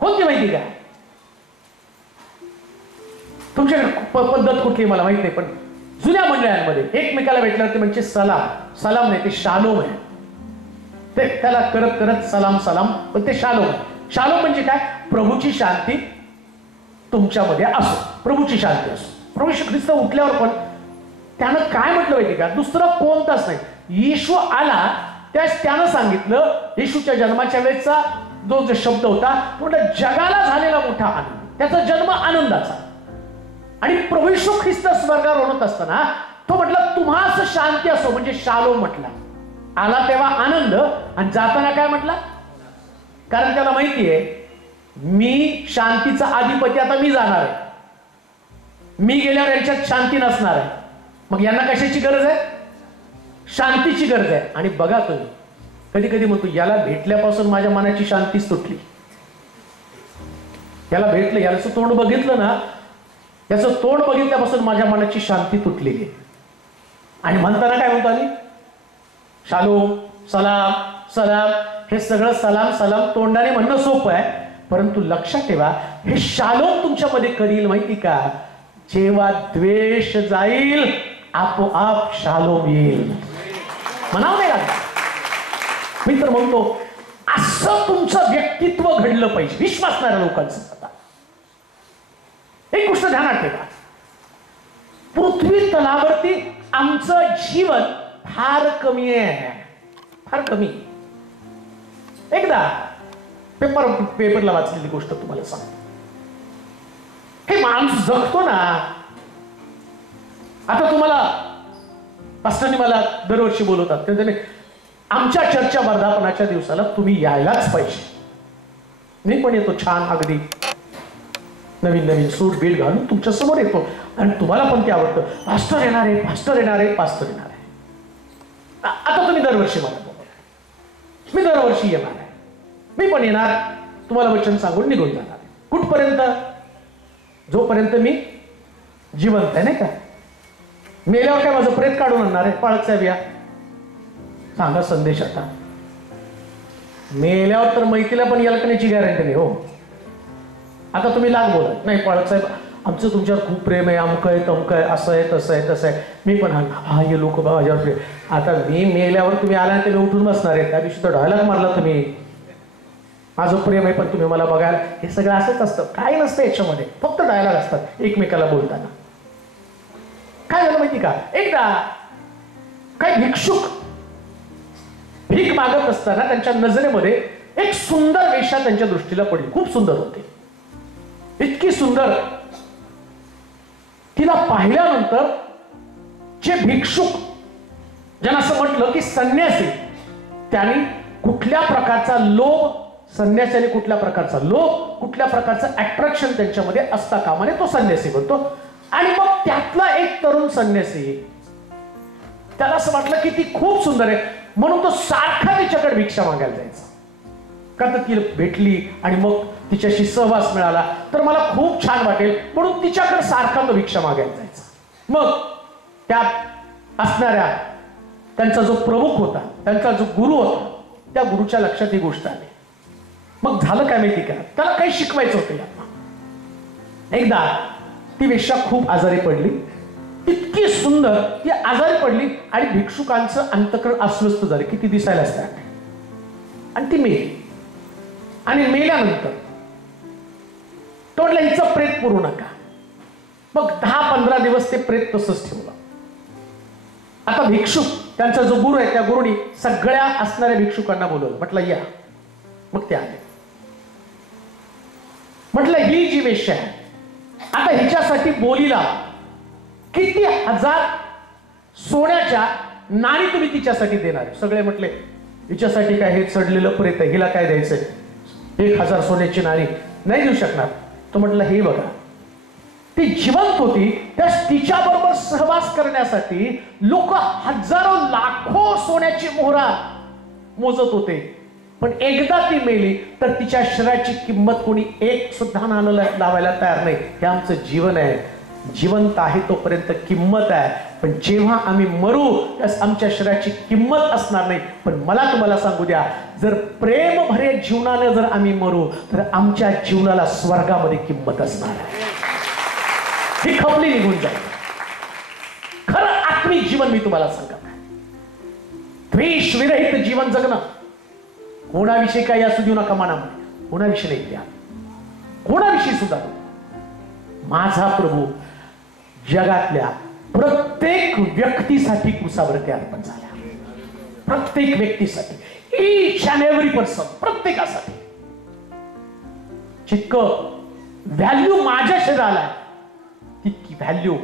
कोणती माहिती का? तुमच्याकडे पद्धत कुठली मला माहित नाही, पण जुन्या मंडळांमध्ये एकमेकाला भेटल्यावर ते म्हणजे सलाम. सलाम नाही, ते शालोम आहे. ते त्याला करत करत सलाम सलाम, पण ते शालोम आहे. शालोम म्हणजे काय? प्रभूची शांती तुमच्यामध्ये असो, प्रभूची शांती असो. प्रभू येशू ख्रिस्त उठल्यावर पण त्यानं काय म्हटलं माहिती का? दुसरा कोणताच नाही. येशू आला त्यास त्यानं सांगितलं, येशूच्या जन्माच्या वेळेचा जो शब्द होता तो जगाला झालेला मोठा आनंद, त्याचा जन्म आनंदाचा. आणि प्रभू येशू ख्रिस्त स्वर्गावर होत असताना तो म्हटला तुम्हास शांती असो, म्हणजे शालोम म्हटला. आला तेव्हा आनंद आणि जाताना काय म्हटला? कारण त्याला माहितीये मी शांतीचा अधिपती, आता मी जाणार आहे, मी गेल्यावर यांच्यात शांती नसणार आहे. मग यांना कशाची गरज आहे? शांतीची गरज आहे. आणि बघा तुम्ही कधी कधी म्हणतो याला भेटल्यापासून माझ्या मनाची शांतीच तुटली. याला भेटलं, याचं तोंड बघितलं ना याचं तोंड बघितल्यापासून माझ्या मनाची शांती तुटलेली आहे. आणि म्हणताना काय म्हणतो आम्ही? शालोम, सलाम, सलाम. हे सगळं सलाम सलाम तोंडाने म्हणणं सोपं आहे, परंतु लक्षात ठेवा, हे शालोम तुमच्यामध्ये करील माहिती का? जेव्हा द्वेष जाईल आपोआप शालोम येईल. म्हणावं नाही लागत. मी तर म्हणतो असं तुमचं व्यक्तित्व घडलं पाहिजे विश्वासणाऱ्या लोकांचं. आता एक गोष्ट ध्यानात ठेवा, पृथ्वी तलावरती आमचं जीवन फार कमी आहे, फार कमी. एकदा पेपरला वाचलेली गोष्ट तुम्हाला सांगतो. हे माणूस जगतो ना. आता तुम्हाला पास्टरनी मला दरवर्षी बोलवतात, त्याने आमच्या चर्चा वर्धापनाच्या दिवसाला तुम्ही यायलाच पाहिजे. मी पण येतो, छान अगदी नवीन नवीन सूट बीट घालून तुमच्या समोर येतो आणि तुम्हाला पण ते आवडतं. पास्टर येणार आहे, पास्टर येणार आहे, पास्टर येणार आहे. आता तुम्ही दरवर्षी मला बोलवा, मी दरवर्षी येणार आहे, मी पण येणार, तुम्हाला वचन सांगून निघून जाणार आहे. कुठपर्यंत? जोपर्यंत मी जिवंत आहे, नाही का? मेल्यावर काय माझं प्रेत काढून आणणार आहे? पाळक साहेब या सांगा संदेश. आता मेल्यावर तर मैतीला पण यालकण्याची गॅरंटी नाही हो. आता तुम्ही लाग बोला, नाही पाळक साहेब आमचं तुमच्यावर खूप प्रेम आहे, अमकं आहे, तमकं आहे, असं आहे, तसं आहे, तसं आहे. मी पण हा हे लोक बा माझ्यावर प्रेम. आता मी मेल्यावर तुम्ही आला ते मी उठून बसणार आहे. त्या दिवशी तर डायलॉग मारला तुम्ही, माझं प्रेम आहे पण तुम्ही मला बघायला. हे सगळं असंच असतं, काय नसतं याच्यामध्ये, फक्त डायलॉग असतात एकमेकाला बोलताना. काय झालं माहिती का? एकदा काही भिक्षुक भीक मागत असताना त्यांच्या नजरेमध्ये एक सुंदर वेश्या त्यांच्या दृष्टीला पडली. खूप सुंदर होती, इतकी सुंदर. तिला पाहिल्यानंतर जे भिक्षुक, ज्यांना असं म्हटलं की संन्यासी, त्यांनी कुठल्या प्रकारचा लोभ, संन्यासाने कुठल्या प्रकारचा लोभ, कुठल्या प्रकारचं अट्रॅक्शन त्यांच्यामध्ये असता कामा नये, तो संन्यासी बनतो. आणि मग त्यातला एक तरुण संन्यासी, त्याला असं वाटलं की ती खूप सुंदर आहे, म्हणून तो सारखा तिच्याकडे भिक्षा मागायला जायचा. का तर ती भेटली आणि मग तिच्याशी सहवास मिळाला तर मला खूप छान वाटेल, म्हणून तिच्याकडे सारखा तो भिक्षा मागायला जायचा. मग त्या असणाऱ्या त्यांचा जो प्रमुख होता, त्यांचा जो गुरु होता, त्या गुरुच्या लक्षात ही गोष्ट आली. मग झालं काय माहिती का? त्याला काही शिकवायचं होतं यात. एकदा ती वेश्या खूप आजारी पडली, इतकी सुंदर, ती आजारी पडली आणि भिक्षुकांचं अंतःकरण अस्वस्थ झालं, किती दिसायला असतात. आणि ती मेली. आणि मेल्यानंतर तो म्हटलं हिचं प्रेत पुरू नका. मग 10-15 दिवस ते प्रेत तसंच ठेवलं. आता भिक्षुक, त्यांचा जो गुरु आहे, त्या गुरुनी सगळ्या असणाऱ्या भिक्षुकांना बोलवलं. म्हटलं या. मग ते आले. म्हटलं ही जी वेश्या आहे, आता हिच्यासाठी बोलीला किती 1000 सोन्याच्या नाणी तुम्ही तिच्यासाठी देणार? सगळे म्हटले हिच्यासाठी काय, हे चढलेलं प्रेत आहे, हिला काय द्यायचंय, 1000 सोन्याची नाणी नाही देऊ शकणार. तो म्हटलं हे बघा, ती जिवंत होती, त्या तिच्या बरोबर सहवास करण्यासाठी लोक हजारो लाखो सोन्याची मोहरा मोजत होते, पण एकदा ती मेली तर तिच्या शरीराची किंमत कोणी एक सुद्धा नाणं लावायला तयार नाही. हे आमचं जीवन आहे. जिवंत आहे तोपर्यंत किंमत आहे, पण जेव्हा आम्ही मरू त्यास आमच्या शरीराची किंमत असणार नाही. पण मला तुम्हाला सांगू द्या, जर प्रेम भरे जीवनाने जर आम्ही मरू तर आमच्या जीवनाला स्वर्गामध्ये किंमत असणार आहे. ही खपली निघून जाईल. खरं आत्मिक जीवन मी तुम्हाला सांगत आहे. द्वेष विरहित जीवन जगणं. कोणाविषयी काही असू देऊ नका मनामध्ये, कोणाविषयी नाही द्या, कोणाविषयी सुद्धा. माझा प्रभू जगातल्या प्रत्येक व्यक्तीसाठी क्रुसावरती अर्पण झाला. प्रत्येक व्यक्तीसाठी, ईच अँड एव्हरी पर्सन, प्रत्येकासाठी. जितकं व्हॅल्यू माझ्या शरीराला आहे, तितकी व्हॅल्यू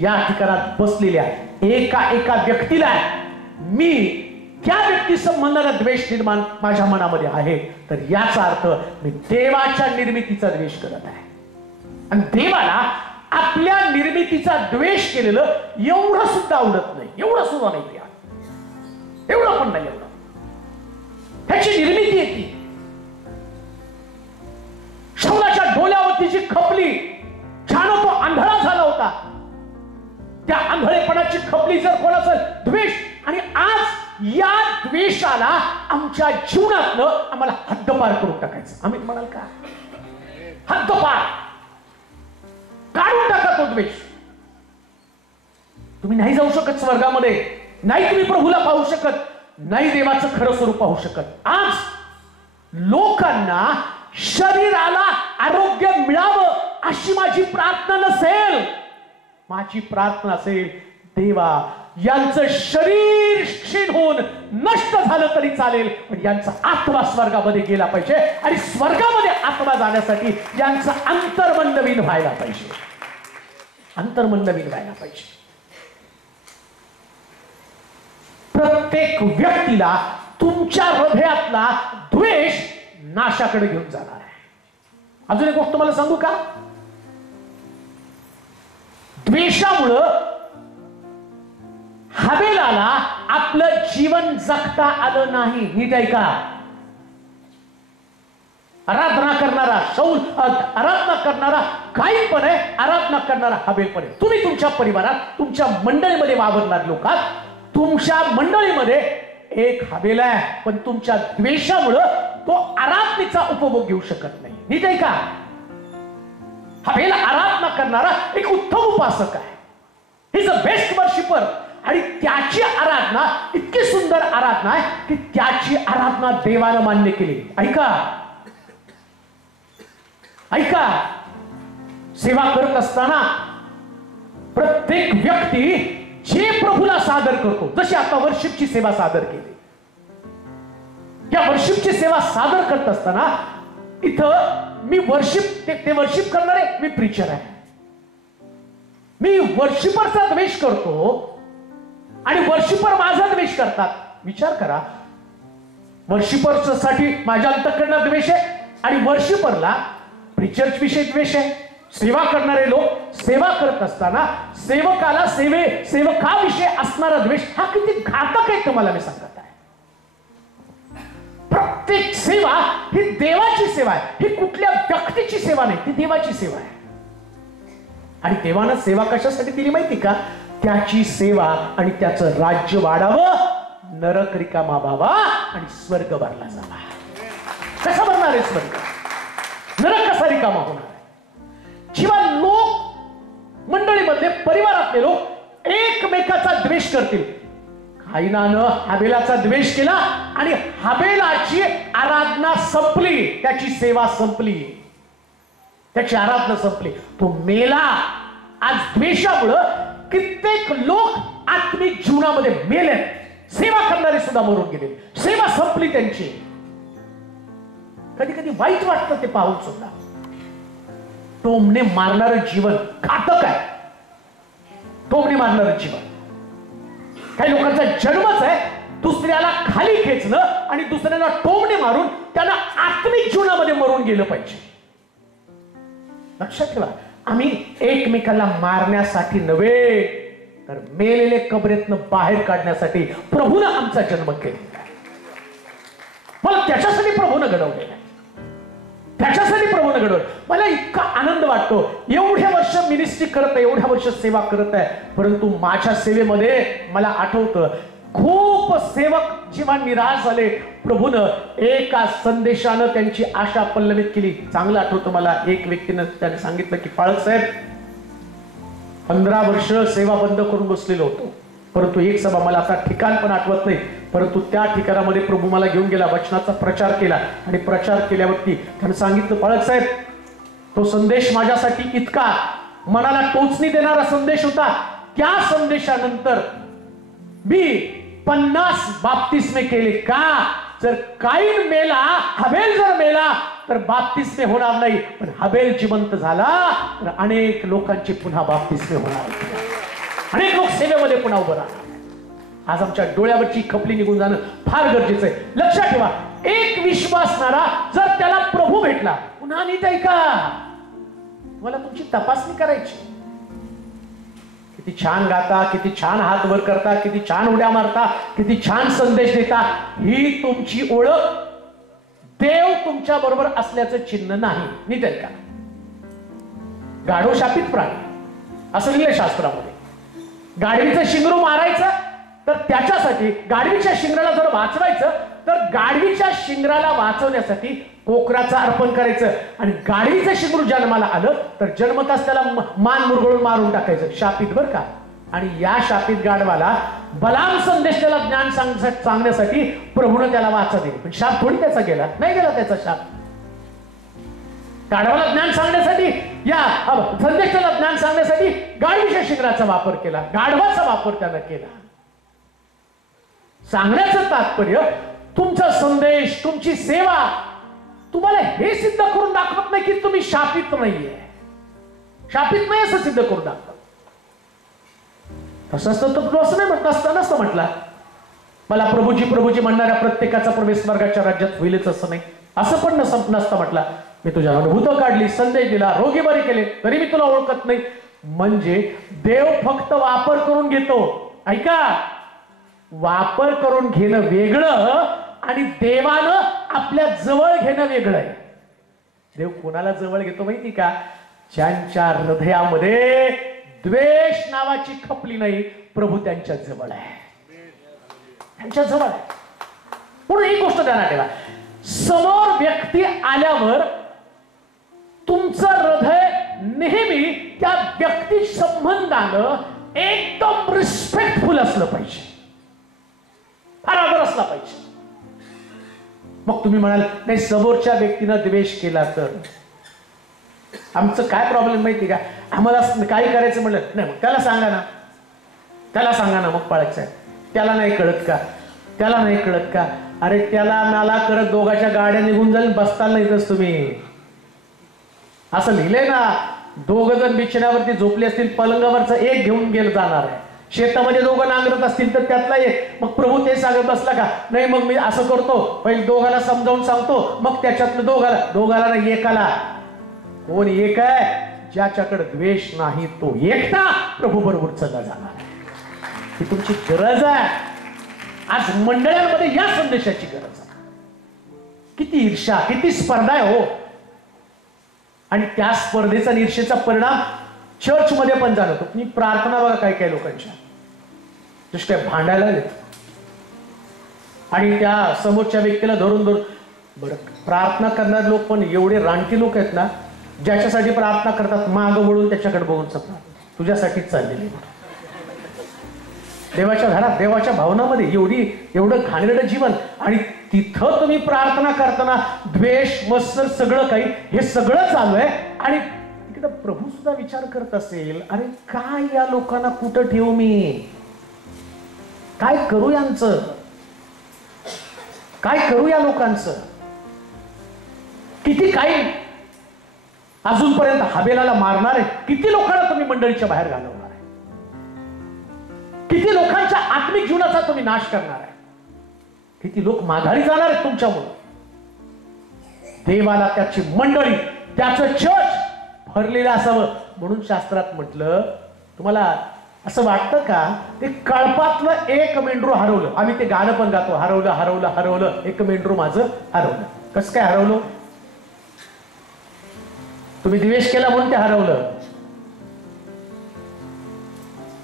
या ठिकाणात बसलेल्या एका एका व्यक्तीला आहे. मी त्या व्यक्ती संबंधाला द्वेष निर्माण माझ्या मनामध्ये आहे, तर याचा अर्थ मी देवाच्या निर्मितीचा द्वेष करत आहे. आणि देवाला आपल्या निर्मितीचा द्वेष केलेलं एवढं सुद्धा आवडत नाही. एवढं सुद्धा नाही त्या, एवढं पण नाही. एवढं ह्याची निर्मिती आहे ती. शौलाच्या डोल्यावरती जी खपली, छान तो आंधळा झाला, या द्वेषाला आमच्या जीवनातनं आम्हाला हद्दपार करून टाकायचं. आम्ही म्हणाल का? हद्दपार काढून टाका तो द्वेष. तुम्ही नाही जाऊ शकत स्वर्गामध्ये, नाही तुम्ही प्रभूला पाहू शकत, नाही देवाचं खरं स्वरूप पाहू शकत. आज लोकांना शरीराला आरोग्य मिळावं अशी माझी प्रार्थना नसेल. माझी प्रार्थना असेल, देवा यांचं शरीर क्षीण होऊन नष्ट झालं तरी चालेल, पण यांचा आत्मा स्वर्गामध्ये गेला पाहिजे. आणि स्वर्गामध्ये आत्मा जाण्यासाठी यांचं अंतर्मन नवीन व्हायला पाहिजे. अंतर्मन नवीन व्हायला पाहिजे. प्रत्येक व्यक्तीला तुमच्या हृदयातला द्वेष नाशाकडे घेऊन जाणार आहे. अजून एक गोष्ट तुम्हाला सांगू का? द्वेषामुळं हबेलाला आपलं जीवन जगता आलं नाही. नीट ऐका. आराधना करणारा शौल, आराधना करणारा काईन पण आहे, आराधना करणारा हबेल पण आहे. तुम्ही तुमच्या परिवारात, तुमच्या मंडळीमध्ये वावरणार लोकात, तुमच्या मंडळीमध्ये एक हबेल आहे, पण तुमच्या द्वेषामुळं तो आराधनेचा उपभोग घेऊ शकत नाही. नीट ऐका. हबेल आराधना करणारा एक उत्तम उपासक आहे. He is a best worshipper. आणि त्याची आराधना इतकी सुंदर आराधना आहे की त्याची आराधना देवानं मान्य केली. ऐका ऐका. सेवा करत असताना प्रत्येक व्यक्ती जे प्रभूला सादर करतो, जशी आता वर्शिपची सेवा सादर केली, या वर्शिपची सेवा सादर करत असताना इथं मी वर्शिप, ते वर्शिप करणारे, मी प्रीचर आहे. मी वर्शिपरचा द्वेष करतो आणि वर्शिपर माझा द्वेष करतात. विचार करा, वर्शिपरसाठी माझ्या अंतःकरणात द्वेष आहे आणि वर्शिपरला प्रीचर्स विषयी द्वेष आहे. सेवा करणारे लोक सेवा करत असताना सेवकाला सेवकाविषयी असणारा द्वेष हा किती घातक आहे तुम्हाला मी सांगत आहे. प्रत्येक सेवा ही देवाची सेवा आहे. ही कुठल्या व्यक्तीची सेवा नाही, ती देवाची सेवा आहे. आणि देवानं सेवा कशासाठी दिली माहिती का? त्याची सेवा आणि त्याचं राज्य वाढावं, नरक रिकामा व्हावा आणि स्वर्ग भरला जावा. कसा भरणार आहे स्वर्ग? नरक कसा रिकामा होणार आहे? जेव्हा लोक मंडळीमधले, परिवारातले लोक एकमेकाचा द्वेष करतील. काईनानं हबेलाचा द्वेष केला आणि हबेलाची आराधना संपली, त्याची सेवा संपली, त्याची आराधना संपली, तो मेला. आज द्वेषामुळं कित्येक लोक आत्मिक जीवनामध्ये मेले. सेवा करणारे सुद्धा मरून गेले, सेवा संपली त्यांची. कधी कधी वाईट वाटतं ते पाहून सुद्धा. टोमणे मारणारं जीवन घातक आहे. टोमणे मारणारं जीवन. काही लोकांचा जन्मच आहे दुसऱ्याला खाली खेचणं आणि दुसऱ्याला टोमणे मारून त्यांना आत्मिक जीवनामध्ये मरून गेलं पाहिजे. लक्षात ठेवा, आम्ही एकमेकाला मारण्यासाठी नव्हे, तर मेलेले कबरेतनं बाहेर काढण्यासाठी प्रभूनं आमचा जन्म केला. मला त्याच्यासाठी प्रभूनं घडवलेलं आहे. त्याच्यासाठी प्रभूनं घडवलं. मला इतका आनंद वाटतो. एवढ्या वर्ष मिनिस्ट्री करत आहे, एवढ्या वर्ष सेवा करत आहे, परंतु माझ्या सेवेमध्ये मला आठवतं खूप सेवक जेव्हा निराश झाले, प्रभूनं एका संदेशानं त्यांची आशा पल्लवित केली. चांगलं आठवतं मला, एक व्यक्तीनं त्याने सांगितलं की पाळक साहेब, 15 वर्ष सेवा बंद करून बसलेलो होतो, परंतु एक सभा, मला आता ठिकाण पण आठवत नाही, परंतु त्या ठिकाणामध्ये प्रभू मला घेऊन गेला, वचनाचा प्रचार केला. आणि प्रचार केल्यावरती त्याने सांगितलं, पाळक साहेब, तो संदेश माझ्यासाठी इतका मनाला टोचणी देणारा संदेश होता. त्या संदेशानंतर मी 50 बाप्तिस्मे केले. का? जर काईन मेला, हबेल जर मेला तर बाप्तिस्मे होणार नाही, पण हबेल जिवंत झाला तर अनेक लोकांचे पुन्हा बाप्तिस्मे होणार, अनेक लोक सेवेमध्ये पुन्हा उभं राहणार. आज आमच्या डोळ्यावरची खपली निघून जाणं फार गरजेचं आहे. लक्षात ठेवा, एक विश्वासणारा जर त्याला प्रभू भेटला, पुन्हा नीट ऐका, मला तुमची तपासणी करायची. किती छान गाता, किती छान हात वर करता, किती छान उड्या मारता, किती छान संदेश देता, ही तुमची ओळख देव तुमच्या बरोबर असल्याचं चिन्ह नाही. नीट ऐका. गाढव शापित प्राणी असं लिहिलंय शास्त्रामध्ये. गाढवीचं शिंगरू मारायचं तर त्याच्यासाठी गाढवीच्या शिंगराला जर वाचवायचं तर गाढवीच्या शिंगराला वाचवण्यासाठी कोकराचं अर्पण करायचं आणि गाढवीचं शिंगरू जन्माला आलं तर जन्मताच त्याला मान मुरगळून मारून टाकायचं. शापित बर का. आणि या शापित गाढवाला बलाम संदेश त्याला ज्ञान सांगण्यासाठी प्रभूने त्याला वाचा दिली. पण शाप थोडी त्याचा गेला नाही, गेला त्याचा शाप. गाढवाला ज्ञान सांगण्यासाठी या संदेश त्याला ज्ञान सांगण्यासाठी गाढवीच्या शिंगराचा वापर केला, गाढवाचा वापर त्यानं केला. सांगण्याचं तात्पर्य तुमचा संदेश, तुमची सेवा तुम्हाला हे सिद्ध करून दाखवत नाही की तुम्ही शापित नाहीये, शापित नाही असं सिद्ध करून दाखवत. तसं असतं तर असं नाही म्हटलं नसतं म्हटलं मला प्रभूजी प्रभूजी म्हणणाऱ्या प्रत्येकाचा प्रवेश स्वर्गाच्या राज्यात होईलच असं नाही, असं पण नसतं म्हटलं. मी तुझ्या भूत काढली, संदेश दिला, रोगी बरे केले, तरी मी तुला ओळखत नाही. म्हणजे देव फक्त वापर करून घेतो. ऐका, वापर करून घेणं वेगळं आणि देवानं आपल्या जवळ घेणं वेगळं आहे. देव कोणाला जवळ घेतो माहिती का? ज्यांच्या हृदयामध्ये द्वेष नावाची खपली नाही, प्रभू त्यांच्या जवळ आहे, त्यांच्या जवळ आहे. म्हणून एक गोष्ट ध्यानात ठेवा, समोर व्यक्ती आल्यावर तुमचं हृदय नेहमी त्या व्यक्ती संबंधानं एकदम रिस्पेक्टफुल असलं पाहिजे, फार आदर असला पाहिजे. मग तुम्ही म्हणाल नाही समोरच्या व्यक्तीनं द्वेष केला तर आमचं काय प्रॉब्लेम माहिती का? आम्हाला काय करायचं म्हणलं नाही, मग त्याला सांगा ना, त्याला सांगा ना, मग पाळायचं आहे. त्याला नाही कळत का? त्याला नाही कळत का? अरे त्याला नाला करत दोघांच्या गाड्या निघून जाईल, बसता नाहीतच तुम्ही. असं लिहिलंय ना, दोघ जण बिछाण्यावरती झोपले असतील, पलंगावरचं एक घेऊन गेलं जाणार आहे. शेतामध्ये दोघं नांगरत असतील तर त्यातला एक. मग प्रभू ते सांगत बसला का? नाही, मग मी असं करतो, पहिले दोघाला समजावून सांगतो, मग त्याच्यातलं दोघाला नाही एकाला. कोण एक आहे? ज्याच्याकडे द्वेष नाही तो एकटा प्रभू बरोबर चालला जाणार. ही तुमची गरज आहे. आज मंडळांमध्ये या संदेशाची गरज आहे. किती ईर्ष्या, किती स्पर्धा आहे हो. आणि त्या स्पर्धेचा ईर्ष्येचा परिणाम चर्च मध्ये पण जाणवतो. तुम्ही प्रार्थना बघा काही काही लोकांच्या नुसत्या भांडायला येत आणि त्या समोरच्या व्यक्तीला धरून बरं प्रार्थना करणारे लोक पण एवढे रानटी लोक आहेत ना, ज्याच्यासाठी प्रार्थना करतात माग वळून त्याच्याकडे बघून सगळं तुझ्यासाठीच चाललेली. देवाच्या घरात देवाच्या भावनामध्ये एवढं घाणेरडं जीवन आणि तिथं तुम्ही प्रार्थना करताना द्वेष मत्सर सगळं काही हे सगळं चालू आहे. आणि तिकडे प्रभू सुद्धा विचार करत असेल, अरे काय या लोकांना कुठं ठेवू मी, काय करू यांचं, काय करू या लोकांचं. किती काही अजूनपर्यंत हाबेलाला मारणार आहे, किती लोकांना तुम्ही मंडळीच्या बाहेर घालवणार आहे, किती लोकांच्या आत्मिक जीवनाचा तुम्ही नाश करणार आहे, किती लोक माघारी जाणार आहेत तुमच्यामुळे. देवाला त्याची मंडळी त्याचं चर्च भरलेलं असावं म्हणून शास्त्रात म्हटलं. तुम्हाला असं वाटतं का ते कळपातलं एक मेंढरू हरवलं? आम्ही ते गाणं पण गातो, हरवलं हरवलं हरवलं एक मेंढरू माझं हरवलं. कसं काय हरवलं? तुम्ही द्वेष केला म्हणून ते हरवलं.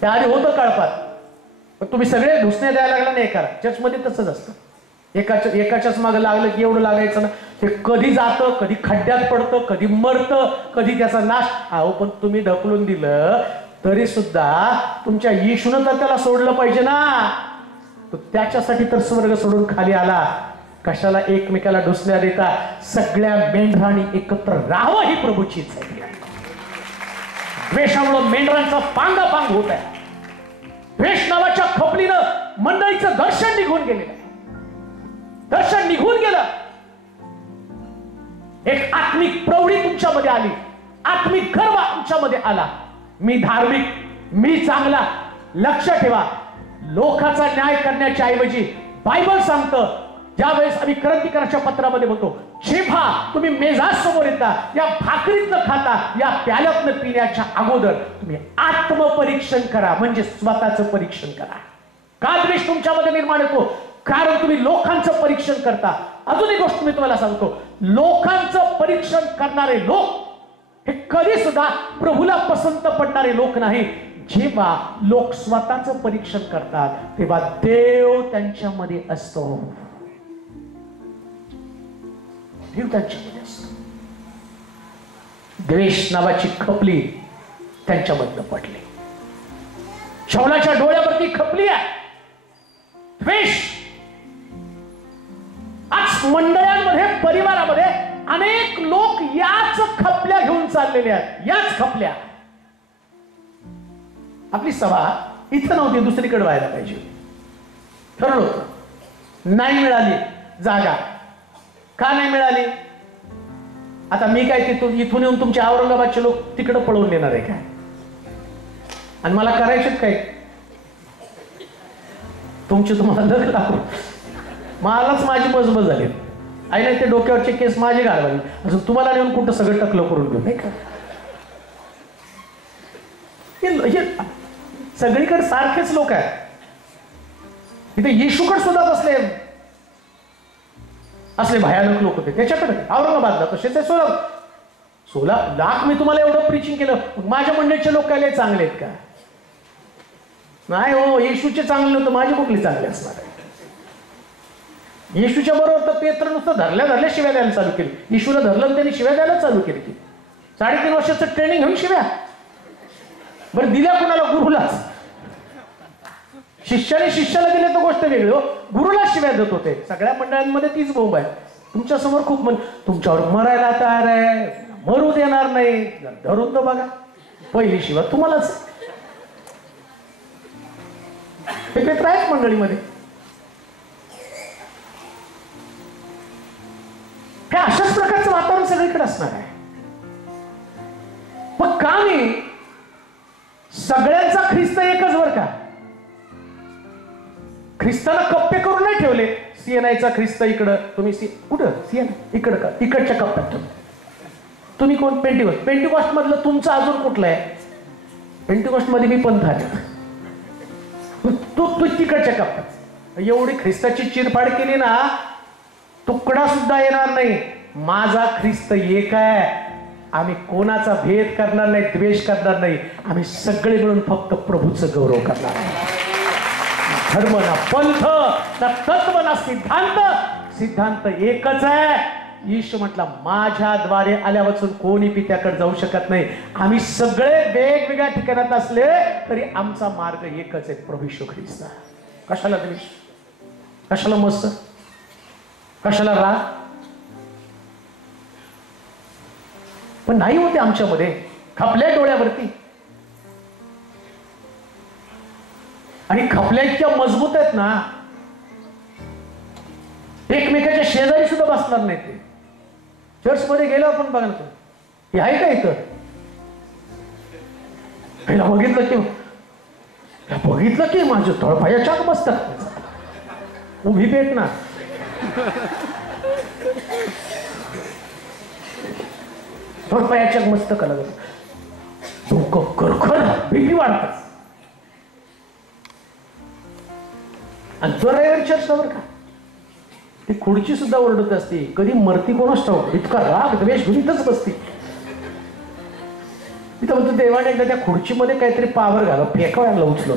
त्या आधी होतं कळपात, पण तुम्ही सगळे घुसणे द्यायला लागला नाही एकाला. चर्चमध्ये तसंच असतं, एकाच्याच मागं लागलं की एवढं लागायचं ना. ते कधी जातं, कधी खड्ड्यात पडतं, कधी मरतं, कधी त्याचा नाश. अहो पण तुम्ही ढकलून दिलं तरी सुद्धा तुमच्या येशूनं तर त्याला सोडलं पाहिजे ना. तो त्याच्यासाठी तर स्वर्ग सोडून खाली आला. कशाला एकमेकाला डुसण्या देता? सगळ्या मेंढरांनी एकत्र राहावं ही प्रभूची इच्छा आहे. द्वेषामुळे मेंढरांचा पांगापांग होत आहे. द्वेष नावाच्या खपलीनं मंडळीचं दर्शन निघून गेलेलं आहे. दर्शन निघून गेलं. एक आत्मिक प्रौढी तुमच्यामध्ये आली, आत्मिक गर्व तुमच्यामध्ये आला. मी धार्मिक, मी चांगला. लक्ष ठेवा, लोकांचा न्याय करण्याच्या ऐवजी बायबल सांगतं, ज्यावेळेस आम्ही क्रांतिकाराच्या पत्रामध्ये म्हणतो, जेव्हा तुम्ही मेजासमोर येता, या भाकरीतनं खाता, या प्याल्यातनं पिण्याच्या अगोदर तुम्ही आत्मपरीक्षण करा. म्हणजे स्वतःचं परीक्षण करा. का द्वेष तुमच्यामध्ये निर्माण होतो? कारण तुम्ही लोकांचं परीक्षण करता. अजून एक गोष्ट मी तुम्हाला सांगतो, लोकांचं परीक्षण करणारे लोक हे कधी सुद्धा प्रभूला पसंत पडणारे लोक नाही. जेव्हा लोक स्वतःचं परीक्षण करतात तेव्हा देव त्यांच्यामध्ये असतो. देव त्यांच्यामध्ये असतो. द्वेष नावाची खपली त्यांच्यामधनं पडली. शौलाच्या डोळ्यावरती खपली आहे द्वेष. आज मंडळांमध्ये, परिवारामध्ये अनेक लोक याच खपल्या घेऊन चाललेले आहेत. याच खपल्या. आपली सभा इथं नव्हती, दुसरीकडे व्हायला पाहिजे. ठरलं होतं, नाही मिळाली जागा. का नाही मिळाली? आता मी काय इथून येऊन तुमचे औरंगाबादचे लोक तिकडे पळवून देणार आहे काय? आणि मला करायचेच काय? तुमचे तुम्हाला लग लागू. मलाच माझी मजबूत झाली. आई नाही ते डोक्यावरचे केस माझे घालवाले. अजून तुम्हाला नेऊन कुठं सगळं टकलं करून घेऊ नाही का? सगळीकडे सारखेच लोक आहेत. इथे येशूकडे सुद्धा बसले असले भयानक लोक होते. त्याच्याकडे औरंगाबादला तसेच आहे. लाख मी तुम्हाला एवढं प्रीचिंग केलं, माझ्या मंडळीचे लोक काय चांगले आहेत का? नाही हो, येशूचे चांगले नव्हतं, माझी कुठली चांगली असणार आहे? येशूच्या बरोबर तर पेत्र नुसतं धरल्या शिव्या द्यायला चालू केली. येशूला धरलं त्यांनी शिव्या द्यायला चालू केली की 3.5 वर्षाचं ट्रेनिंग घेऊन शिव्या. बरं दिल्या कोणाला? गुरुलाच. शिष्याने शिष्याला दिले तर गोष्ट वेगळी हो, गुरुला शिव्या देत होते. सगळ्या मंडळांमध्ये तीच बोंब आहे. तुमच्या समोर खूप तुमच्यावर मरायला तयार आहे, मरू देणार नाही. धरून तर बघा, पहिली शिवा तुम्हालाच. हे पेत्र आहेत मंडळीमध्ये. हे अशाच प्रकारचं वातावरण सगळीकडे असणार आहे. मग का मी सगळ्यांचा ख्रिस्त एकच बर का? ख्रिस्ताला कप्पे करून नाही ठेवले. सीएनआयचा ख्रिस्त इकडं, तुम्ही कुठं सीएनआय इकडं का? इकडच्या कप्प्यात तुम्ही कोण? पेंटिकॉस्ट. पेंटिकॉस्ट मधलं तुमचं अजून कुठलं आहे? पेंटिकॉस्ट मध्ये मी पंथ आहे. तू तिकडच्या कप्प्यात. एवढी ख्रिस्ताची चिरफाड केली ना, तुकडा सुद्धा येणार नाही. माझा ख्रिस्त एक आहे. आम्ही कोणाचा भेद करणार नाही, द्वेष करणार नाही. आम्ही सगळे मिळून फक्त प्रभूचं गौरव करणार आहे. धर्म ना पंथ ना तत्व ना सिद्धांत. सिद्धांत एकच आहे. येशू म्हटला, माझ्याद्वारे आल्या वाचून कोणी पित्याकडे जाऊ शकत नाही. आम्ही सगळे वेगवेगळ्या ठिकाणात असले तरी आमचा मार्ग एकच आहे, प्रभू येशू ख्रिस्त. कशाला द्वेष? कशाला मस्त? कशाला राग? पण नाही होते आमच्यामध्ये खपल्या डोळ्यावरती. आणि खपल्या इतक्या मजबूत आहेत ना, एकमेकाच्या शेजारी सुद्धा बसणार नाही. ते चर्च मध्ये गेलो आपण बघा ना, हे आहे का इथं? पहिला बघितलं की माझं तळपायाच्या मस्तक उभी पेट ना. तळपायाच्या मस्तक डोकं खरखर, बीपी वाढतात. आणि दर रविवारी चर्चला बरं का, ती खुर्ची सुद्धा ओरडत असते. कधी मरती कोणाच ठाऊक, इतका राग द्वेष घेऊनच बसते. तिथं म्हणतो देवाने एकदा त्या खुर्चीमध्ये काहीतरी पावर घाला, फेकायला उचलं.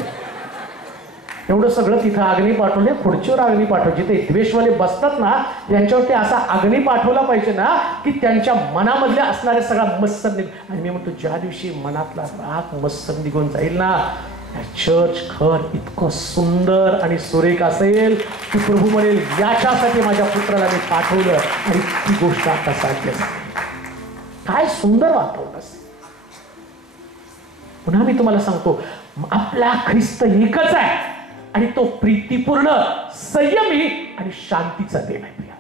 एवढं सगळं तिथं अग्नी पाठवले, खुर्चीवर अग्नी पाठवायची. ते द्वेषवाले बसतात ना, यांच्यावरती असा अग्नी पाठवला पाहिजे ना की त्यांच्या मनामधल्या असणारे सगळा मत्सर निघ. आणि मी म्हणतो, ज्या दिवशी मनातला राग मत्सर निघून जाईल ना, चर्च घर इतकं सुंदर आणि सुरेख असेल की प्रभू म्हणेल, याच्यासाठी माझ्या पुत्राला मी पाठवलं आणि ती गोष्ट आता साध्य झाली. काय सुंदर वातावरण असेल. पुन्हा मी तुम्हाला सांगतो, आपला ख्रिस्त एकच आहे आणि तो प्रीतीपूर्ण, संयमी आणि शांतीचा देव आहे.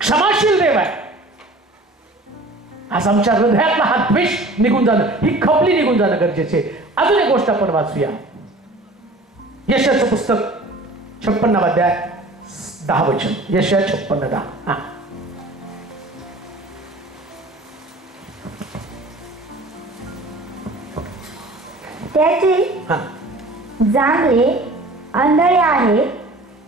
क्षमाशील देव आहे. आज आमच्या हृदयातला हा द्वेष निघून जाणं, ही खपली निघून जाणं गरजेचे. अजून एक गोष्ट आपण वाचूया. यशाचं पुस्तक 56 अध्याय 10 वचन. यशया 56:10. त्याचे जागले आंधळे आहेत.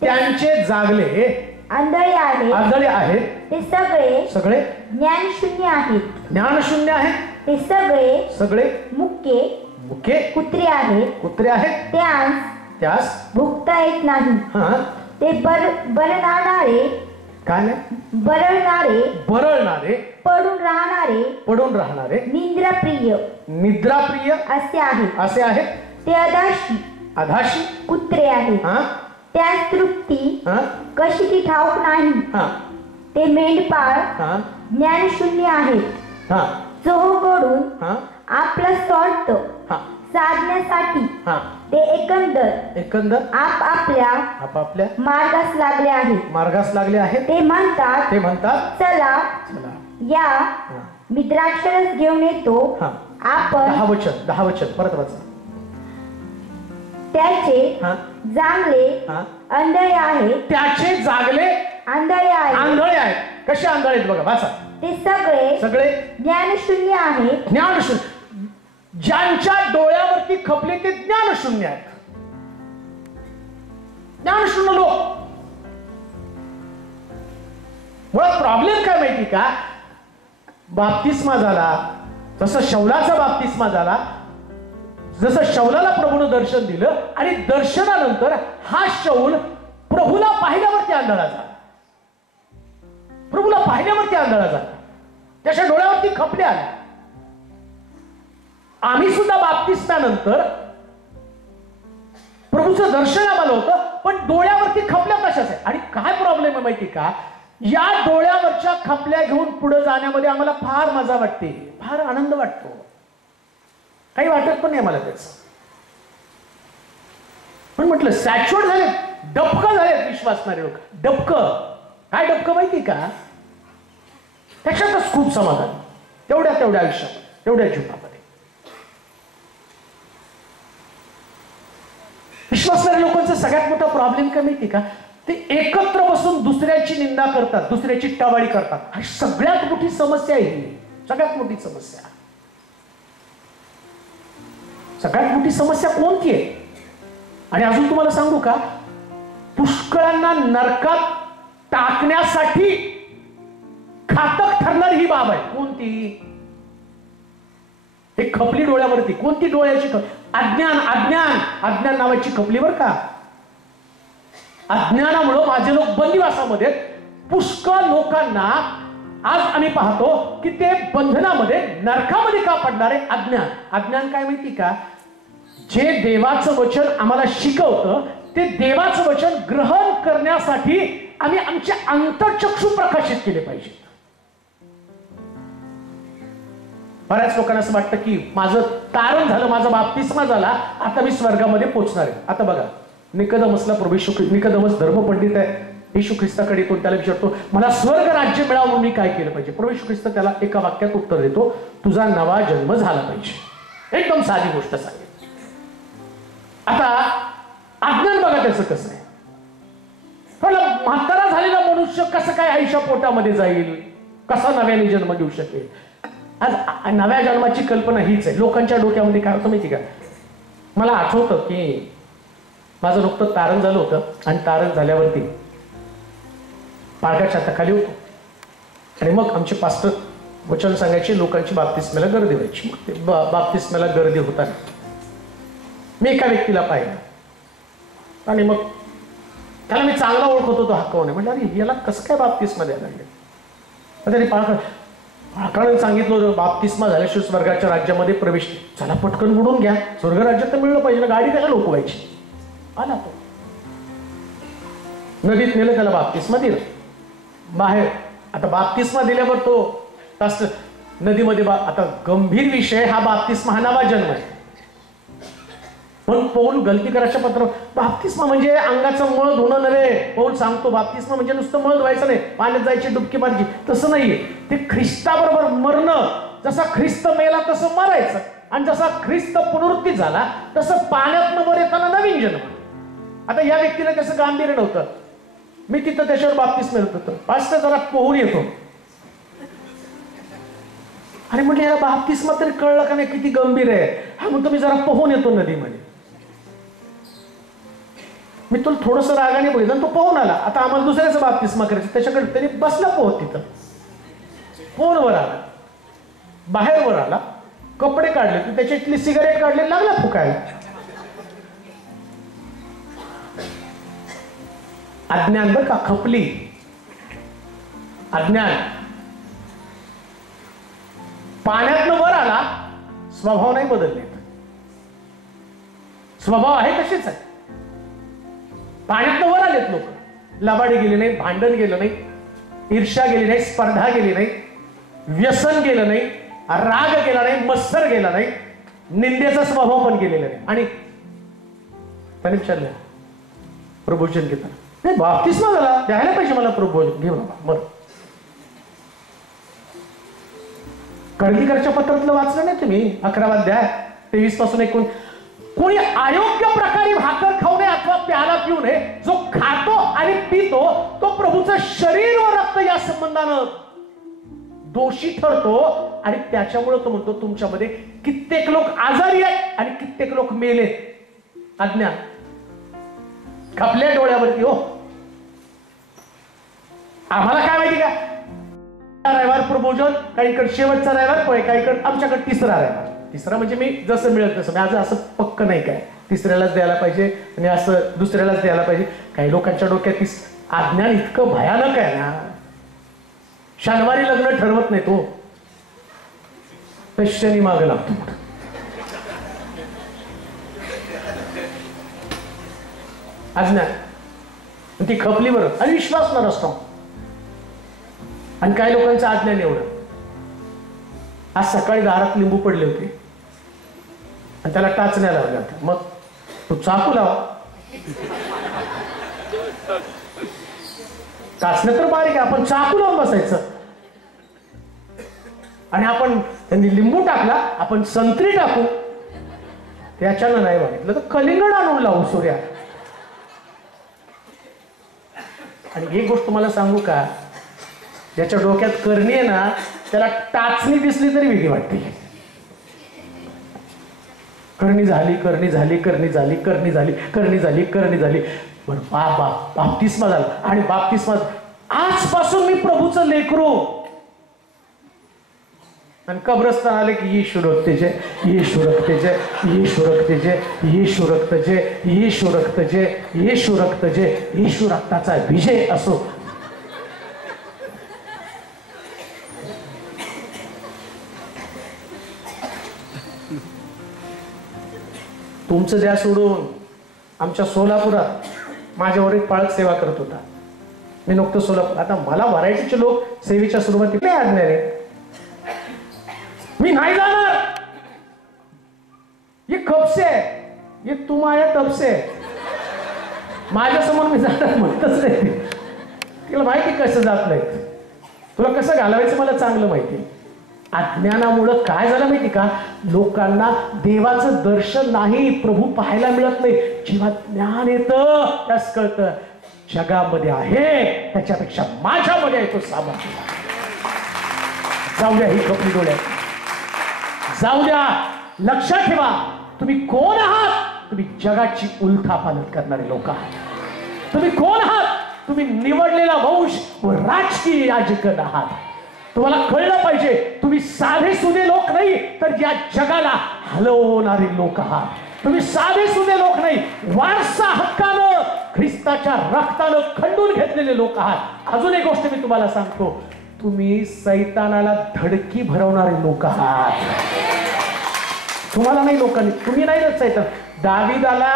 त्यांचे जागले आंधळे आहेत. आंधळे आहेत. ते सगळे सगळे ज्ञानशून्य आहेत. ज्ञानशून्य आहेत. ते सगळे सगळे मुके मुके कुत्रे आहेत. कुत्रे आहेत. त्यास भुकता येत नाही. ते बरळणारे काय नाही बरळणारे पडून राहणारे निद्राप्रिय असे आहेत. ते अधाशी कुत्रे आहेत. त्यास तृप्ती कशी ती ठाऊक नाही. ते मेंढपाळ ज्ञानशून्य आहेत. चोहोकडून आपला स्वार्थ साधण्यासाठी ते एकंदर आपापल्या मार्गास लागले आहेत. ते म्हणतात चला या मी द्राक्षरस घेऊन येतो. आपण 10 वचन परत वाचा. त्याचे जांगले आंधळे आहेत. त्याचे जागले आंधळे आहेत. कसे आंधळे आहेत बघा, वाचा. ते सगळे ज्ञानशून्य आहेत. ज्ञानशून्य, ज्यांच्या डोळ्यावरती खपले ते ज्ञानशून्य आहेत. ज्ञानशून्य लोक. मुळात प्रॉब्लेम काय माहिती का, बाप्तिस्मा झाला जसं शौलाचा बाप्तिस्मा झाला, जसं शौलाला प्रभूनं दर्शन दिलं आणि दर्शनानंतर हा शौल प्रभूला पाहिल्यावरती आंधळा झाला. प्रभूला पाहिल्यावरती आंधळा झाला, त्याच्या डोळ्यावरती खपले आले. आम्ही सुद्धा बाप्तिस्मानंतर प्रभूचं दर्शन आम्हाला होतं, पण डोळ्यावरती खपल्या कशाच आहे. आणि काय प्रॉब्लेम आहे माहिती का, या डोळ्यावरच्या खपल्या घेऊन पुढे जाण्यामध्ये आम्हाला फार मजा वाटते, फार आनंद वाटतो. काही वाटत पण नाही आम्हाला त्याच. पण म्हटलं सॅच्युअर्ड झाले, डबकं झाले विश्वासणारे लोक. डबकं काय, डबकं माहिती का, त्याच्यातच खूप समाधान, तेवढ्या आयुष्यात, तेवढ्या जीवनामध्ये. विश्वासणाऱ्या लोकांचा सगळ्यात मोठा प्रॉब्लेम काय माहिती का, ते एकत्र बसून दुसऱ्याची निंदा करतात, दुसऱ्याची टावाळी करतात. ही सगळ्यात मोठी समस्या आहे. ही सगळ्यात मोठी समस्या. सगळ्यात मोठी समस्या कोणती आहे. आणि अजून तुम्हाला सांगू का, पुष्कळांना नरकात टाकण्यासाठी घातक ठरणारी ही बाब आहे. कोणती, हे खपली डोळ्यावरती. कोणती डोळ्याची अज्ञान नावाची खपली बर का. अज्ञानामुळे माझे लोक बंदिवासामध्ये. पुष्कळ लोकांना आज आम्ही पाहतो की ते बंधनामध्ये, नरकामध्ये का पडणारे. अज्ञान काय माहिती का, जे देवाचं वचन आम्हाला शिकवतं ते देवाचं वचन ग्रहण करण्यासाठी आम्ही आमचे अंतर्चक्षु प्रकाशित केले पाहिजे. बऱ्याच लोकांना असं वाटतं की माझं तारण झालं, माझा बाप्तिस्मा झाला, आता मी स्वर्गामध्ये पोहोचणार आहे. आता बघा, निकोदेमसला निकोदेमस धर्मपंडित आहे, येशू ख्रिस्ताकडे येतो, त्याला विचारतो मला स्वर्ग राज्य मिळावं म्हणून मी काय केलं पाहिजे. प्रभू येशू ख्रिस्त त्याला एका वाक्यात उत्तर देतो, तुझा नवा जन्म झाला पाहिजे. एकदम साधी गोष्ट सांगितली. आता अज्ञान बघा त्याचं कसं आहे. पण म्हातारा झालेला मनुष्य कसं काय आईच्या पोटामध्ये जाईल, कसा नव्याने जन्म घेऊ शकेल. आज नव्या जन्माची कल्पना हीच आहे. लोकांच्या डोक्यामध्ये काय होतं माहिती का, मला आठवतं की माझं नुकतं तारण झालं होतं आणि तारण झाल्यावरती पाळगाच्या हाताखाली होतो आणि मग आमचे पास्टर वचन सांगायचे, लोकांची बाप्तिस्म्याला गर्दी व्हायची. मग ते बाप्तिस्म्याला गर्दी होताना मी एका व्यक्तीला पाहिलं आणि मग त्याला मी चांगला ओळखत होतो, हा कोण आहे. म्हटलं अरे याला कसं काय बाप्तिस्मा द्यायला लागले. त्याने पाळकाने सांगितलं बाप्तिस्मा झाल्याशिवाय स्वर्गाच्या राज्यामध्ये प्रवेश. चला पटकन बुडून घ्या, स्वर्ग राज्यात तर मिळलं पाहिजे ना, गाडी कशा लोक व्हायची. आला तो, नदीत नेलं, त्याला बाप्तिस्मा दिला. बाहेर आता बाप्तिस्मा दिल्यावर तो तास नदीमध्ये आता गंभीर विषय हा बाप्तिस्मा, हा नवा जन्म आहे. पण पौल गलती करायच्या पत्र, बाप्तिस्मा म्हणजे अंगाचं मळ धुणं नव्हे. पौल सांगतो बाप्तिस्मा म्हणजे नुसतं मळ धुवायचं नाही, पाण्यात जायची डुबकी मारायची, तसं नाहीये. ते ख्रिस्ताबरोबर मरणं, जसा ख्रिस्त मेला तसं मरायचं, आणि जसा ख्रिस्त पुनरुत्थित झाला तसं पाण्यात वर येताना नवीन जन्म. आता या व्यक्तीला त्याचं गांभीर्य नव्हतं. मी तिथं त्याच्यावर बाप्तिस्मा मिळत होतो. पाच जरा पोहून येतो आणि म्हटलं याला बाप्तिस्मा तरी कळलं का नाही किती गंभीर आहे. हा म्हणतो मी जरा पोहून येतो नदीमध्ये. मी तुला थोडस रागाने बघितलं, तो पोहून आला. आता आम्हाला दुसऱ्याचा बाप्तिस्मा करायचं, त्याच्याकडे त्याने बसला पोहत, तिथं पोहून वर आला, बाहेर वर आला. कपडे काढले, तू त्याच्यातली सिगारेट काढले, लागला फुकायला. अज्ञान बर का, खपली अज्ञान. पाण्यातनं वर आला, स्वभाव नाही बदलले, स्वभाव आहे तसेच आहे. पाण्यातनं वर आलेत लोक, लबाडी गेली नाही, भांडण गेलं नाही, ईर्ष्या गेली नाही, स्पर्धा गेली नाही, व्यसन गेलं नाही, राग गेला नाही, मत्सर गेला नाही, निंदेचा स्वभाव पण गेलेला नाही. आणि त्याने विचारलं प्रबोधन घेताना, नाही बाप्तिस्मा झाला, द्यायला पाहिजे मला प्रबोधन, घे बाबा. मग कर्दीकरच्या पत्रातलं वाचलं नाही तुम्ही? 11 अध्याय 23 पासून 19. कोणी अयोग्य प्रकारे भाकर खाऊ नये अथवा प्याला पिऊ नये. जो खातो आणि पितो तो प्रभूचं शरीर व रक्त या संबंधानं दोषी ठरतो. आणि त्याच्यामुळे तो म्हणतो तुमच्यामध्ये कित्येक लोक आजारी आहेत आणि कित्येक लोक मेले. अज्ञान खपल्या डोळ्यावरती. हो, आम्हाला काय माहिती का, रविवार प्रबोधन, काहीकडे शेवटचा रविवार, काहीकडे आमच्याकडे तिसरा रविवार. तिसरा म्हणजे मी जसं मिळेल तसं, माझं असं पक्क नाही काय तिसऱ्यालाच द्यायला पाहिजे आणि असं दुसऱ्यालाच द्यायला पाहिजे. काही लोकांच्या डोक्यात अज्ञान इतकं भयानक आहे ना, शनिवारी लग्न ठरवत नाही तो, शनी मागे लागतो. अज्ञान ती खपली बरं आणि विश्वास न असतो. आणि काही लोकांचं अज्ञान एवढं, आज सकाळी दारात लिंबू पडले होते आणि त्याला टाचण्या लावल्या होत्या. मग तू चाकू लाव, टाचण्या तर बारीक आहे, आपण चाकू लावून बसायचं. आणि आपण त्यांनी लिंबू टाकला, आपण संत्री टाकू, त्याच्यानं नाही बघितलं तर कलिंगड आणून लावू सूर्या. आणि एक गोष्ट मला सांगू का, ज्याच्या डोक्यात करणी आहे ना, त्याला टाचणी दिसली तरी भीती वाटते. करणी झाली, करणी झाली, करणी झाली, करणी झाली, करणी झाली, करणी झाली, पण बाप्तिस्मा झाला. आणि बाप्तिस्मा आजपासून मी प्रभूचं लेकरू. आणि कब्रस्तान आले की येशू रक्तजे, येशू रक्तजे, येशू रक्तजे, येशू रक्तजे, येशू रक्तजे, येशू रक्तजे, येशू रक्ताचा विजय असो. तुमचं द्या सोडून. आमच्या सोलापुरात माझ्यावर एक पाळक सेवा करत होता. मी नुकतं सोलापूर, आता मला व्हरायटीचे लोक सेवेच्या सुरुवातीला नाही आणणार आहे, मी नाही जाणार, ये कबसे ये तुम आया तबसे, माझ्यासमोर मी जाणार म्हणतच नाही. तिला माहिती कसं जात नाही, तुला कसं घालवायचं मला चांगलं माहिती. अज्ञानामुळं काय झालं माहिती का, लोकांना देवाचं दर्शन नाही, प्रभू पाहायला मिळत नाही. जेव्हा ज्ञान येतं त्यास कळतं जगामध्ये आहे त्याच्यापेक्षा माझ्यामध्ये आहे तो सामर्थ्य. जाऊ द्या ही कपडी डोळ्यात, जाऊ द्या. लक्षात ठेवा तुम्ही कोण आहात. तुम्ही जगाची उलथापालथ करणारे लोक आहात. तुम्ही कोण आहात, तुम्ही निवडलेला वंश व राजकीय याजक आहात. तुम्हाला कळलं पाहिजे तुम्ही साधे सुधे लोक नाही, तर या जगाला हलवणारे लोक आहात. तुम्ही साधे सुधे लोक नाही, वारसा हक्कानं ख्रिस्ताच्या रक्तानं खंडून घेतलेले लोक आहात. अजून एक गोष्ट मी तुम्हाला सांगतो, तुम्ही सैतानाला धडकी भरवणारे लोक आहात. तुम्हाला नाही लोकांनी, तुम्ही नाही ना सैतान. दाविदाला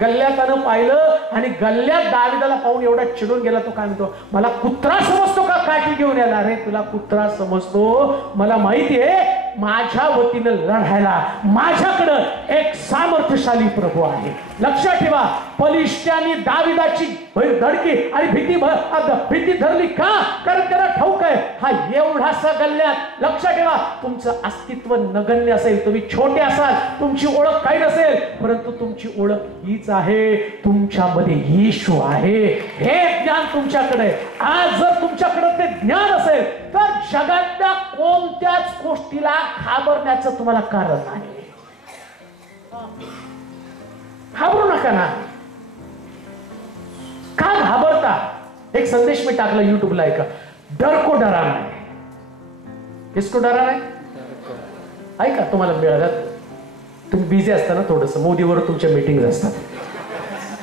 गल्ल्यात पाहिलं आणि गल्ल्यात दाविदाला पाहून एवढा चिडून गेला. तो काय म्हणतो, मला कुत्रा समजतो का काठी घेऊन यायला. अरे तुला कुत्रा समजतो, मला माहिती आहे माझ्या वतीनं लढायला माझ्याकडं एक सामर्थ्यशाली प्रभू आहे. लक्षात ठेवा, पलिष्ठ्याने दाविदाची धडकी आणि भीती धरली का, कारण त्याला ठाऊक आहे हा एवढासा गल्ल्यात. लक्षात ठेवा, तुमचं अस्तित्व नगण्य असेल, तुम्ही छोटे असाल, तुमची ओळख काही नसेल, परंतु तुमची ओळख हीच आहे, तुमच्यामध्ये येशू आहे. हे ज्ञान तुमच्याकडे आहे. आज जर तुमच्याकडे ते ज्ञान असेल तर जगातल्या कोणत्याच गोष्टीला घाबरण्याचं तुम्हाला कारण नाही. घाबरू नका ना. का घाबरता? एक संदेश मी टाकला युट्यूबला, ऐका. डर को डराना है. किसको डराना है? ऐका, तुम्हाला मिळालं, तुम्ही बिझी असताना थोडंसं मोदीवर तुमच्या मीटिंग असतात,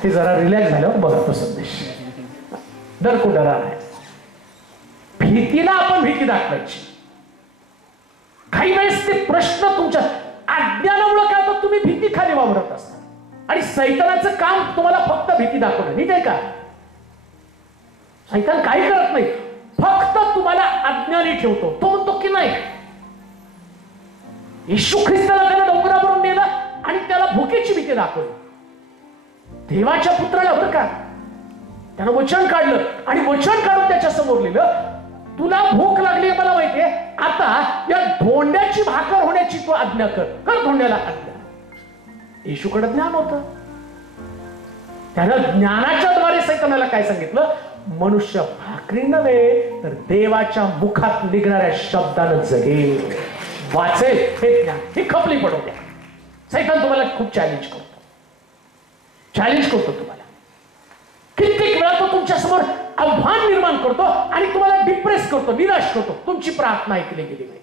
ते जरा रिलॅक्स झाल्यावर बघा तो संदेश. डर को डरा आहे. भीतीला आपण भीती दाखवायची. काही वेळेस ते प्रश्न तुमच्या अज्ञानामुळे काय होतं, तुम्ही भीती खाली वावरत असता आणि सैतानाचं काम तुम्हाला फक्त भीती दाखवणं. ठीक आहे का? सैतान काही करत नाही, फक्त तुम्हाला अज्ञानी ठेवतो. तो म्हणतो की नाही, येशू ख्रिस्ताला त्याला डोंगरावरून नेलं आणि त्याला भुकेची भीती दाखवली. देवाच्या पुत्राला बरं का, त्यानं वचन काढलं आणि वचन काढून त्याच्या समोर लिहिलं, तुला भूक लागली मला माहितीये, आता या धोंड्याची भाकर होण्याची तू आज्ञा कर धोंड्याला आज्ञा. येशूकडे ज्ञान होतं. त्यानं ज्ञानाच्या द्वारे सैतानाला काय सांगितलं, मनुष्य भाकरी नव्हे तर देवाच्या मुखात निघणाऱ्या शब्दानं जगेल, वाचेल. हे ज्ञान, ही खपली पडवते. सैतान तुम्हाला खूप चॅलेंज करतो तुम्हाला. कित्येक वेळा तो तुमच्या समोर आव्हान निर्माण करतो आणि तुम्हाला डिप्रेस करतो, निराश करतो. तुमची प्रार्थना ऐकली गेली नाही.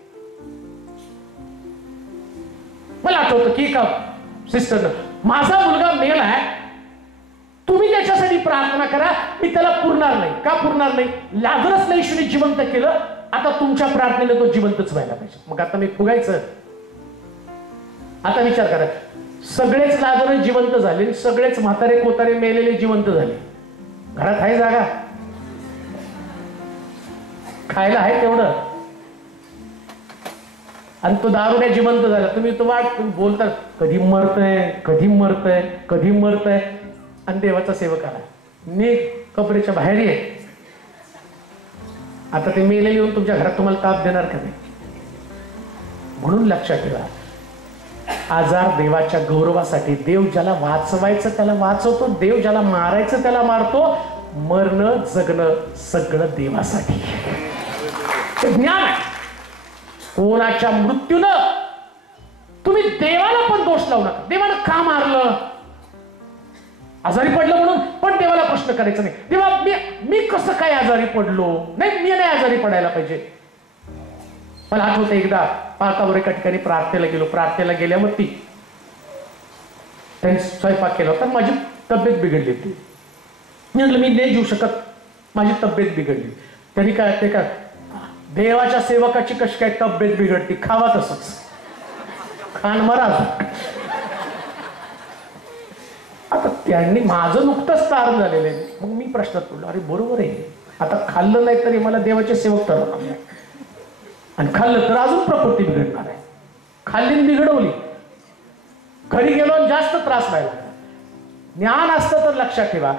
मला आठवतं की एका सिस्टरनं, माझा मुलगा मेलाय, तुम्ही त्याच्यासाठी प्रार्थना करा, मी त्याला पुरणार नाही. का पुरणार नाही? लाजरसला येशूने जिवंत केलं, आता तुमच्या प्रार्थनेला तो जिवंतच व्हायला पाहिजे. मग आता मी फुगायचं? आता विचार करा, सगळेच लाजर जिवंत झाले, सगळेच म्हातारे कोतारे मेलेले जिवंत झाले, घरात आहे जागा? खायला आहे तेवढं? आणि तो दारुड्या जिवंत झाला, तुम्ही तो वाट बोलता कधी मरतय कधी मरतय कधी मरतय. आणि देवाचा सेवक आला, नीट कपड्याच्या बाहेर ये, आता ते मेले येऊन तुमच्या घरात तुम्हाला ताप देणार का नाही? म्हणून लक्षात ठेवा, आजार देवाच्या गौरवासाठी. देव ज्याला वाचवायचं त्याला वाचवतो, देव ज्याला मारायचं त्याला मारतो. मरणं जगणं सगळं देवासाठी. ज्ञान आहे. कोणाच्या मृत्यूनं तुम्ही देवाला पण दोष लावू नका. देवानं का मारलं? आजारी पडलं म्हणून पण देवाला प्रश्न करायचा नाही, देवा मी कसं काय आजारी पडलो? नाही, मी नाही आजारी पडायला पाहिजे. मला आठवतं एकदा पार्कावर एका ठिकाणी प्रार्थनेला गेलो. प्रार्थनेला गेल्यावरती त्यांनी स्वयंपाक केला होता, माझी तब्येत बिघडली होती. मी म्हटलं मी नाही जेवू शकत, माझी तब्येत बिघडली. त्यांनी काय ते काय, देवाच्या सेवकाची कशी काय तब्येत बिघडती, खावा तसंच, खाण मरा. आता त्यांनी माझं नुकतंच तारण झालेलं आहे. मग मी प्रश्नात पडलो, अरे बरोबर आहे, आता खाल्लं नाही तरी मला देवाचे सेवक ठरवणार नाही, आणि खाल्लं तर अजून प्रकृती बिघडणार आहे. खाल्ली बिघडवली, घरी गेलो आणि जास्त त्रास व्हायला लागला. ज्ञान असतं तर लक्षात ठेवा,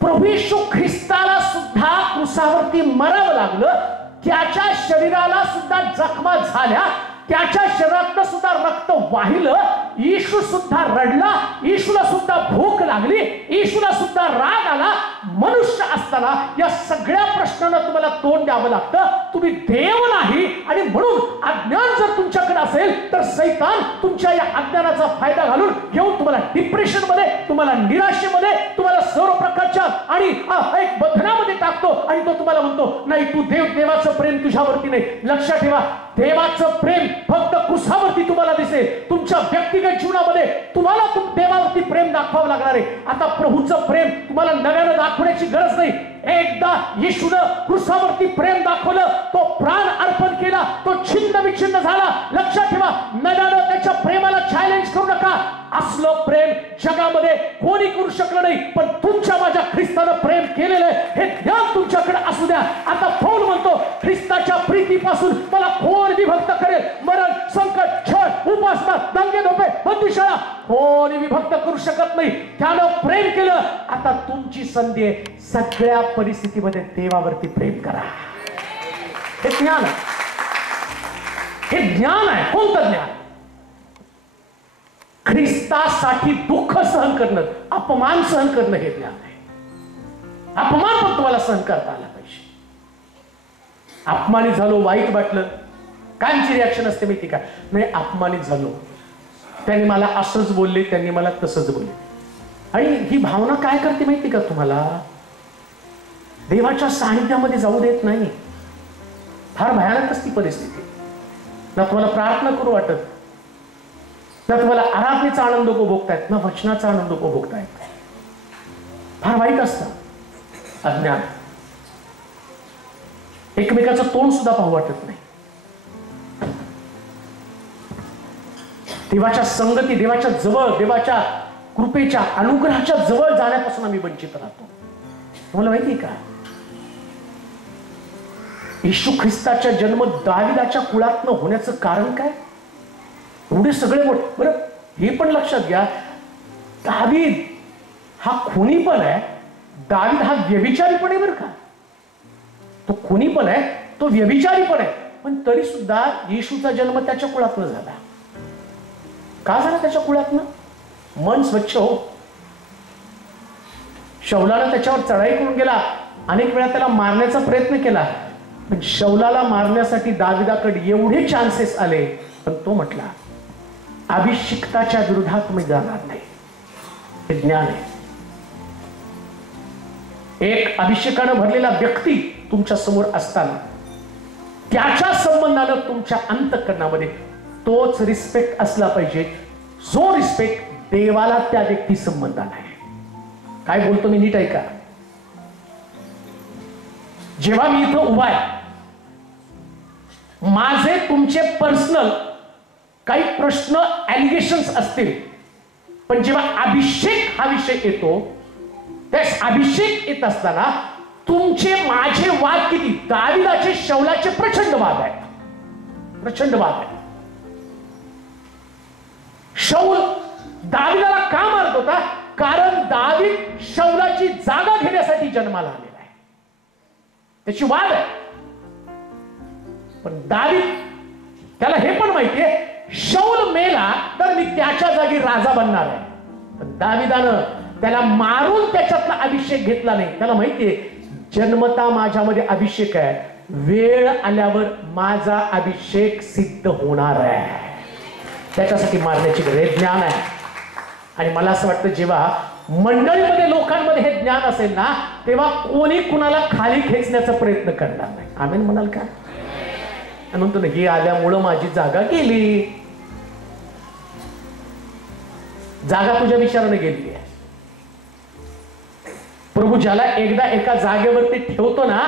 प्रभू येशू ख्रिस्ताला सुद्धा क्रुसावरती मरावं लागलं, त्याच्या शरीराला सुद्धा जखमा झाल्या, त्याच्या शरीरातनं सुद्धा रक्त वाहिलं, येशू सुद्धा रडला, येशूला सुद्धा भूक लागली, येशूला सुद्धा राग आला. मनुष्य असताना या सगळ्या प्रश्नांना तुम्हाला तोंड द्यावं लागतं. तुम्ही देव नाही, आणि म्हणून अज्ञान जर तुमच्याकडे असेल तर सैतान तुमच्या या अज्ञानाचा फायदा घालून घेऊन तुम्हाला डिप्रेशन मध्ये, तुम्हाला निराशेमध्ये, तुम्हाला सर्व प्रकारच्या आणि एक बंधनामध्ये टाकतो. आणि तो तुम्हाला म्हणतो नाही, तू देवाचं प्रेम तुझ्यावरती नाही. लक्षात ठेवा, देवाचं प्रेम फक्त क्रुसावरती तुम्हाला दिसेल. तुमच्या व्यक्तिगत जीवनामध्ये तुम्हाला देवावरती प्रेम दाखवावं लागणार आहे. आता प्रभूचं प्रेम तुम्हाला नव्यानं दाखवण्याची गरज नाही. एकदा येशूनं क्रुसावरती प्रेम दाखवलं, तो प्राण अर्पण केला, तो छिन्न विच्छिन्न झाला. लक्षात ठेवा, नव्यानं त्याच्या प्रेमाला चॅलेंज करू नका. असलं प्रेम जगामध्ये कोणी करू शकलं नाही, पण तुमच्या माझ्या ख्रिस्तानं प्रेम केलेलं आहे हे ज्ञान तुमच्याकडे असू द्या. आता पौल म्हणतो, ख्रिस्ताच्या प्रीतीपासून मला कोण विभक्त करेल? मरण, संकट, छळ, उपासना, दंगे धोपे, बंदिशाळा, कोणी विभक्त करू शकत नाही. त्यानं प्रेम केलं. आता तुमची संधी आहे, सगळ्या परिस्थितीमध्ये देवावरती प्रेम करा. हे ज्ञान आहे, हे ज्ञान आहे. कोणतं ज्ञान? ख्रिस्तासाठी दुःख सहन करणं, अपमान सहन करणं हे ज्ञान आहे. अपमान पण तुम्हाला सहन करता आला पाहिजे. अपमानित झालो, वाईट वाटलं, कायमची रिॲक्शन असते माहिती का? नाही, अपमानित झालो, त्यांनी मला असंच बोलले, त्यांनी मला तसंच बोलले. आणि ही भावना काय करते माहिती का तुम्हाला? देवाच्या सानिध्यामध्ये जाऊ देत नाही. फार भयानक असती परिस्थिती ना. तुम्हाला प्रार्थना करू वाटत, ना तुम्हाला आराधनेचा आनंद उपभोगतायत, ना वचनाचा आनंद उपभोगतायत. फार वाईट असतं अज्ञान. एकमेकाचं तोंड सुद्धा पाहू वाटत नाही. देवाच्या संगती, देवाच्या जवळ, देवाच्या कृपेच्या अनुग्रहाच्या जवळ जाण्यापासून आम्ही वंचित राहतो. तुम्हाला माहिती का, येशू ख्रिस्ताच्या जन्म दाविदाच्या कुळातनं होण्याचं कारण काय? एवढे सगळे बरं हे पण लक्षात घ्या, दावीद हा खुनी पण आहे, दावीद हा व्यभिचारी पण आहे बरं का. तो खुनी पण आहे, तो व्यभिचारी पण आहे, पण तरी सुद्धा येशूचा जन्म त्याच्या कुळातनं झाला. का झाला त्याच्या कुळातनं? मन स्वच्छ हो. शौलानं त्याच्यावर चढाई करून गेला, अनेक वेळा त्याला मारण्याचा प्रयत्न केला, पण शौलाला मारण्यासाठी दाविदाकडे एवढे चान्सेस आले, पण तो म्हटला अभिषिक्ताच्या विरोधात मी जाणार नाही. हे ज्ञान आहे. एक अभिषेकानं भरलेला व्यक्ती तुमच्या समोर असताना त्याच्या संबंधानं तुमच्या अंतःकरणामध्ये तोच रिस्पेक्ट असला पाहिजे जो रिस्पेक्ट देवाला त्या व्यक्ती संबंधानं आहे. काय बोलतो मी नीट ऐका. जेव्हा मी इथं उभा आहे, माझे तुमचे पर्सनल काही प्रश्न ॲलिगेशन्स असतील, पण जेव्हा अभिषेक हा विषय येतो, त्या अभिषेक येत असताना तुमचे माझे वाद किती, दाविदाचे शौलाचे प्रचंड वाद आहेत, प्रचंड वाद आहेत. शौल दाविदाला का मारत होता? कारण दावीद शौलाची जागा घेण्यासाठी जन्माला आलेला आहे, त्याची वाद आहे. पण दावीद त्याला हे पण माहितीये, शौल मेला तर मी त्याच्या जागी राजा बनणार आहे. पण दाविदानं त्याला मारून त्याच्यातला अभिषेक घेतला नाही. त्याला माहितीये जन्मता माझ्यामध्ये अभिषेक आहे, वेळ आल्यावर माझा अभिषेक सिद्ध होणार आहे, त्याच्यासाठी मारण्याची गरज. हे ज्ञान आहे. आणि मला असं वाटतं जेव्हा मंडळीमध्ये लोकांमध्ये हे ज्ञान असेल ना, तेव्हा कोणी कुणाला खाली खेचण्याचा प्रयत्न करणार नाही. आमेन म्हणाल का? म्हणतो ना, ही आल्यामुळं माझी जागा गेली. जागा तुझ्या विचाराने गेली आहे. प्रभू ज्याला एकदा एका जागेवरती ठेवतो ना,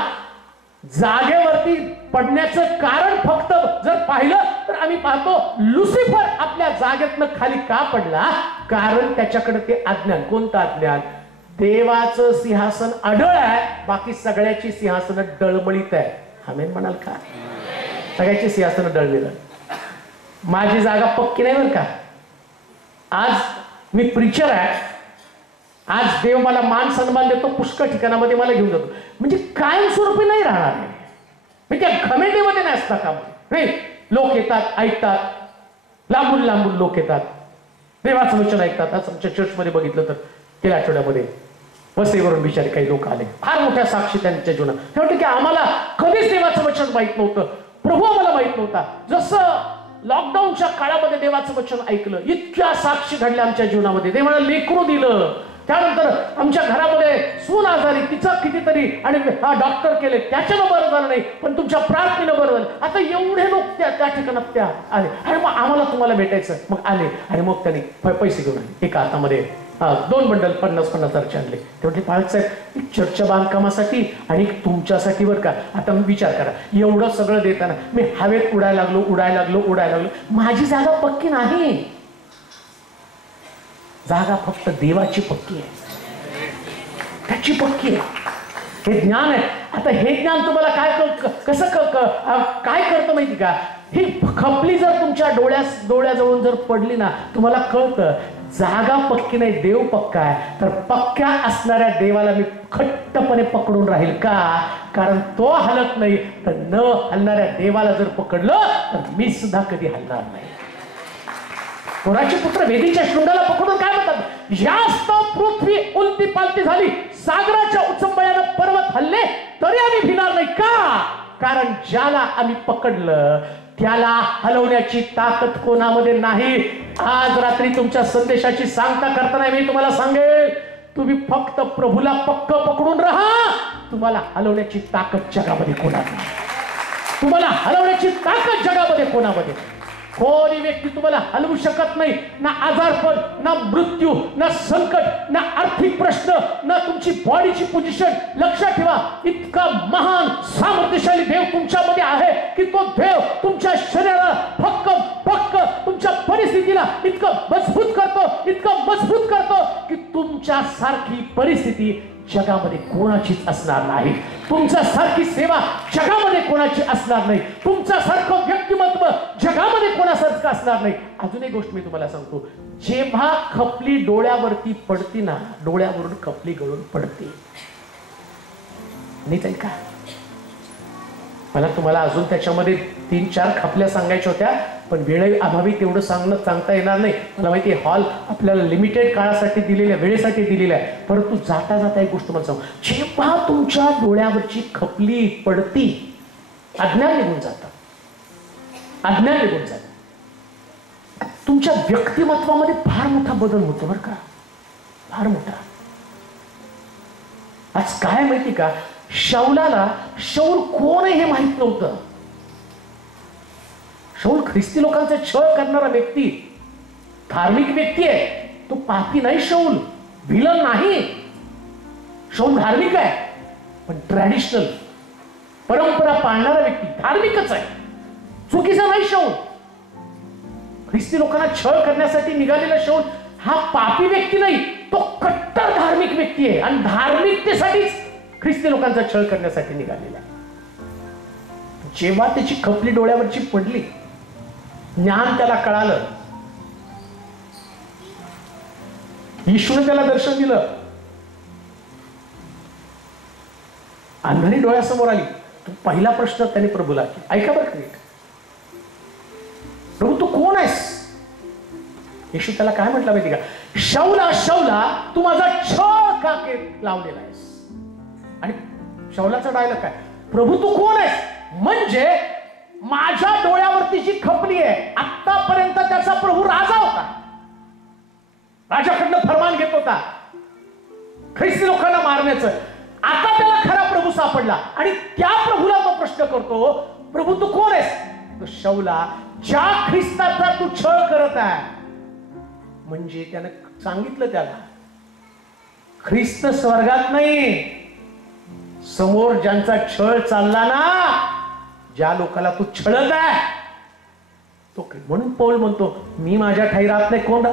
जागेवरती पडण्याचं कारण फक्त जर पाहिलं तर आम्ही पाहतो लुसिफर आपल्या जागेतनं खाली का पडला? कारण त्याच्याकडे ते अज्ञान. कोणतं अज्ञान? देवाचं सिंहासन अढळ आहे, बाकी सगळ्याची सिंहासन डळमळीत आहे. आमेन म्हणाल का? सगळ्याची सिंहासन डळलेलं. माझी जागा पक्की नाही बरं का. आज मी प्रीचर आहे, आज देव मला मान सन्मान देतो, पुष्कळ ठिकाणामध्ये मला घेऊन जातो, म्हणजे कायमस्वरूपी नाही राहणार आहे. मी त्या घमेंडीमध्ये नाही असता का नाही. लोक येतात, ऐकतात, लांबून लांबून लोक येतात, देवाचं वचन ऐकतात. आज आमच्या चर्चमध्ये बघितलं तर गेल्या आठवड्यामध्ये वसईवरून बिचारे काही लोक आले, फार मोठ्या साक्षी त्यांच्या जीवनात. ते म्हणते की आम्हाला कधीच देवाचं वचन माहित नव्हतं, प्रभू आम्हाला माहित नव्हता. जसं लॉकडाऊनच्या काळामध्ये देवाचं वचन ऐकलं, इतक्या साक्षी घडल्या आमच्या जीवनामध्ये. देवाला लेकरू दिलं, त्यानंतर आमच्या घरामध्ये सून आजारी, तिचं कितीतरी आणि डॉक्टर केले, त्याच्यानं बरं झालं नाही, पण तुमच्या प्रार्थनेनं बरं झालं. आता एवढे लोक त्या ठिकाणात त्या आले, आणि मग आम्हाला तुम्हाला भेटायचं. मग आले आणि मग त्यांनी पैसे घेऊन आले. एका हातामध्ये 2 बंडल 50,000 आणले. ते म्हटले पाळक साहेब, चर्चच्या बांधकामासाठी आणि तुमच्यासाठी बरं का. आता विचार करा, एवढं सगळं देताना मी हवेत उडायला लागलो. माझी जागा पक्की नाही. जागा फक्त देवाची पक्की आहे, त्याची पक्की आहे. हे ज्ञान आहे. आता हे ज्ञान तुम्हाला काय करतं माहिती का? ही खपली जर तुमच्या डोळ्याजवळून जर पडली ना, तुम्हाला कळतं जागा पक्की नाही, देव पक्का आहे. तर पक्क्या असणाऱ्या देवाला मी खट्टपणे पकडून राहील का? कारण तो हलत नाही. तर न हलणाऱ्या देवाला जर पकडलं तर मी सुद्धा कधी हलणार नाही. कोणाची पुत्र वेदीच्या शृंगाला पकडून काय म्हणतात? जास्त पृथ्वी उलटी पालती झाली, सागराच्या उचंबळ्यानं पर्वत हल्ले, तरी आम्ही भिणार नाही. का? कारण ज्याला आम्ही पकडलं त्याला हलवण्याची ताकद कोणामध्ये नाही. आज रात्री तुमच्या संदेशाची सांगता करताना मी तुम्हाला सांगेल, तुम्ही फक्त प्रभूला पक्क पकडून राहा. तुम्हाला हलवण्याची ताकद जगामध्ये कोणामध्ये, तुम्हाला हलवण्याची ताकद जगामध्ये कोणामध्ये. कोणी व्यक्ती तुम्हाला हलवू शकत नाही. ना आजारपण, ना मृत्यू, ना संकट, ना आर्थिक प्रश्न, ना तुमची बॉडीची पोझिशन. लक्षात ठेवा, इतका महान सामर्थ्यशाली देव तुमच्यामध्ये आहे की तो देव तुमच्या शरीराला भक्कम पक्क तुमच्या परिस्थितीला इतकं मजबूत करतो, इतकं मजबूत करतो की तुमच्यासारखी परिस्थिती जगामध्ये कोणाचीच असणार नाही. तुमच्यासारखी सेवा जगामध्ये कोणाची असणार नाही. तुमच्यासारखं व्यक्तिमत्व जगामध्ये कोणासारखं असणार नाही. अजून एक गोष्ट मी तुम्हाला सांगतो, जेव्हा खपली डोळ्यावरती पडती ना, डोळ्यावरून खपली गळून पडते. नीट ऐका, मला तुम्हाला अजून त्याच्यामध्ये 3-4 खपल्या सांगायच्या होत्या, पण वेळे अभावी तेवढं सांगता येणार नाही. मला माहिती आहे हॉल आपल्याला लिमिटेड काळासाठी दिलेल्या वेळेसाठी दिलेला आहे, परंतु जाता जाता एक गोष्ट मला सांगू, जेव्हा तुमच्या डोळ्यावरची खपली पडती, अज्ञान निघून जातं. अज्ञान निघून जातं. तुमच्या व्यक्तिमत्वामध्ये फार मोठा बदल होतो बरं का, फार मोठा. आज काय माहिती का, शाऊलाला शाऊल कोण आहे हे माहित नव्हतं. शाऊल ख्रिस्ती लोकांचा छळ करणारा व्यक्ती, धार्मिक व्यक्ती आहे. तो पापी नाही, शाऊल विलन नाही. शाऊल धार्मिक आहे, पण ट्रॅडिशनल परंपरा पाळणारा व्यक्ती, धार्मिकच आहे, चुकीचा नाही. शाऊल ख्रिस्ती लोकांना छळ करण्यासाठी निघालेला शाऊल हा पापी व्यक्ती नाही, तो कट्टर धार्मिक व्यक्ती आहे आणि धार्मिकतेसाठीच ख्रिस्ती लोकांचा छळ करण्यासाठी निघालेला आहे. जेव्हा त्याची खपली डोळ्यावरची पडली, ज्ञान त्याला कळालं, ईश्वराने त्याला दर्शन दिलं, अंधारी डोळ्यासमोर आली. तो पहिला प्रश्न त्याने प्रभूला, ऐका बरं का, प्रभू तू कोण आहेस? येशू त्याला काय म्हटलं माहिती का, शाऊला शाऊला तू माझा छळ का लावलेला आहेस? आणि शाऊलाचा डायलॉग काय, प्रभू तू कोण आहेस? म्हणजे माझ्या डोळ्यावरती जी खपली आहे, आतापर्यंत त्याचा प्रभू राजा होता, राजाकडनं फरमान घेत होता ख्रिस्ती लोकांना मारण्याचं. आता त्याला खरा प्रभू सापडला आणि त्या प्रभूला तो प्रश्न करतो, प्रभू तू कोण आहेस? तो शाऊला ज्या ख्रिस्ताचा तू छळ करत आहे, म्हणजे त्यानं सांगितलं त्याला, ख्रिस्त स्वर्गात नाही, समोर ज्यांचा छळ चालला ना, ज्या लोकांना तू छळत आहे तो. म्हणून पौल म्हणतो मी माझ्या ठाई राहत नाही. कोण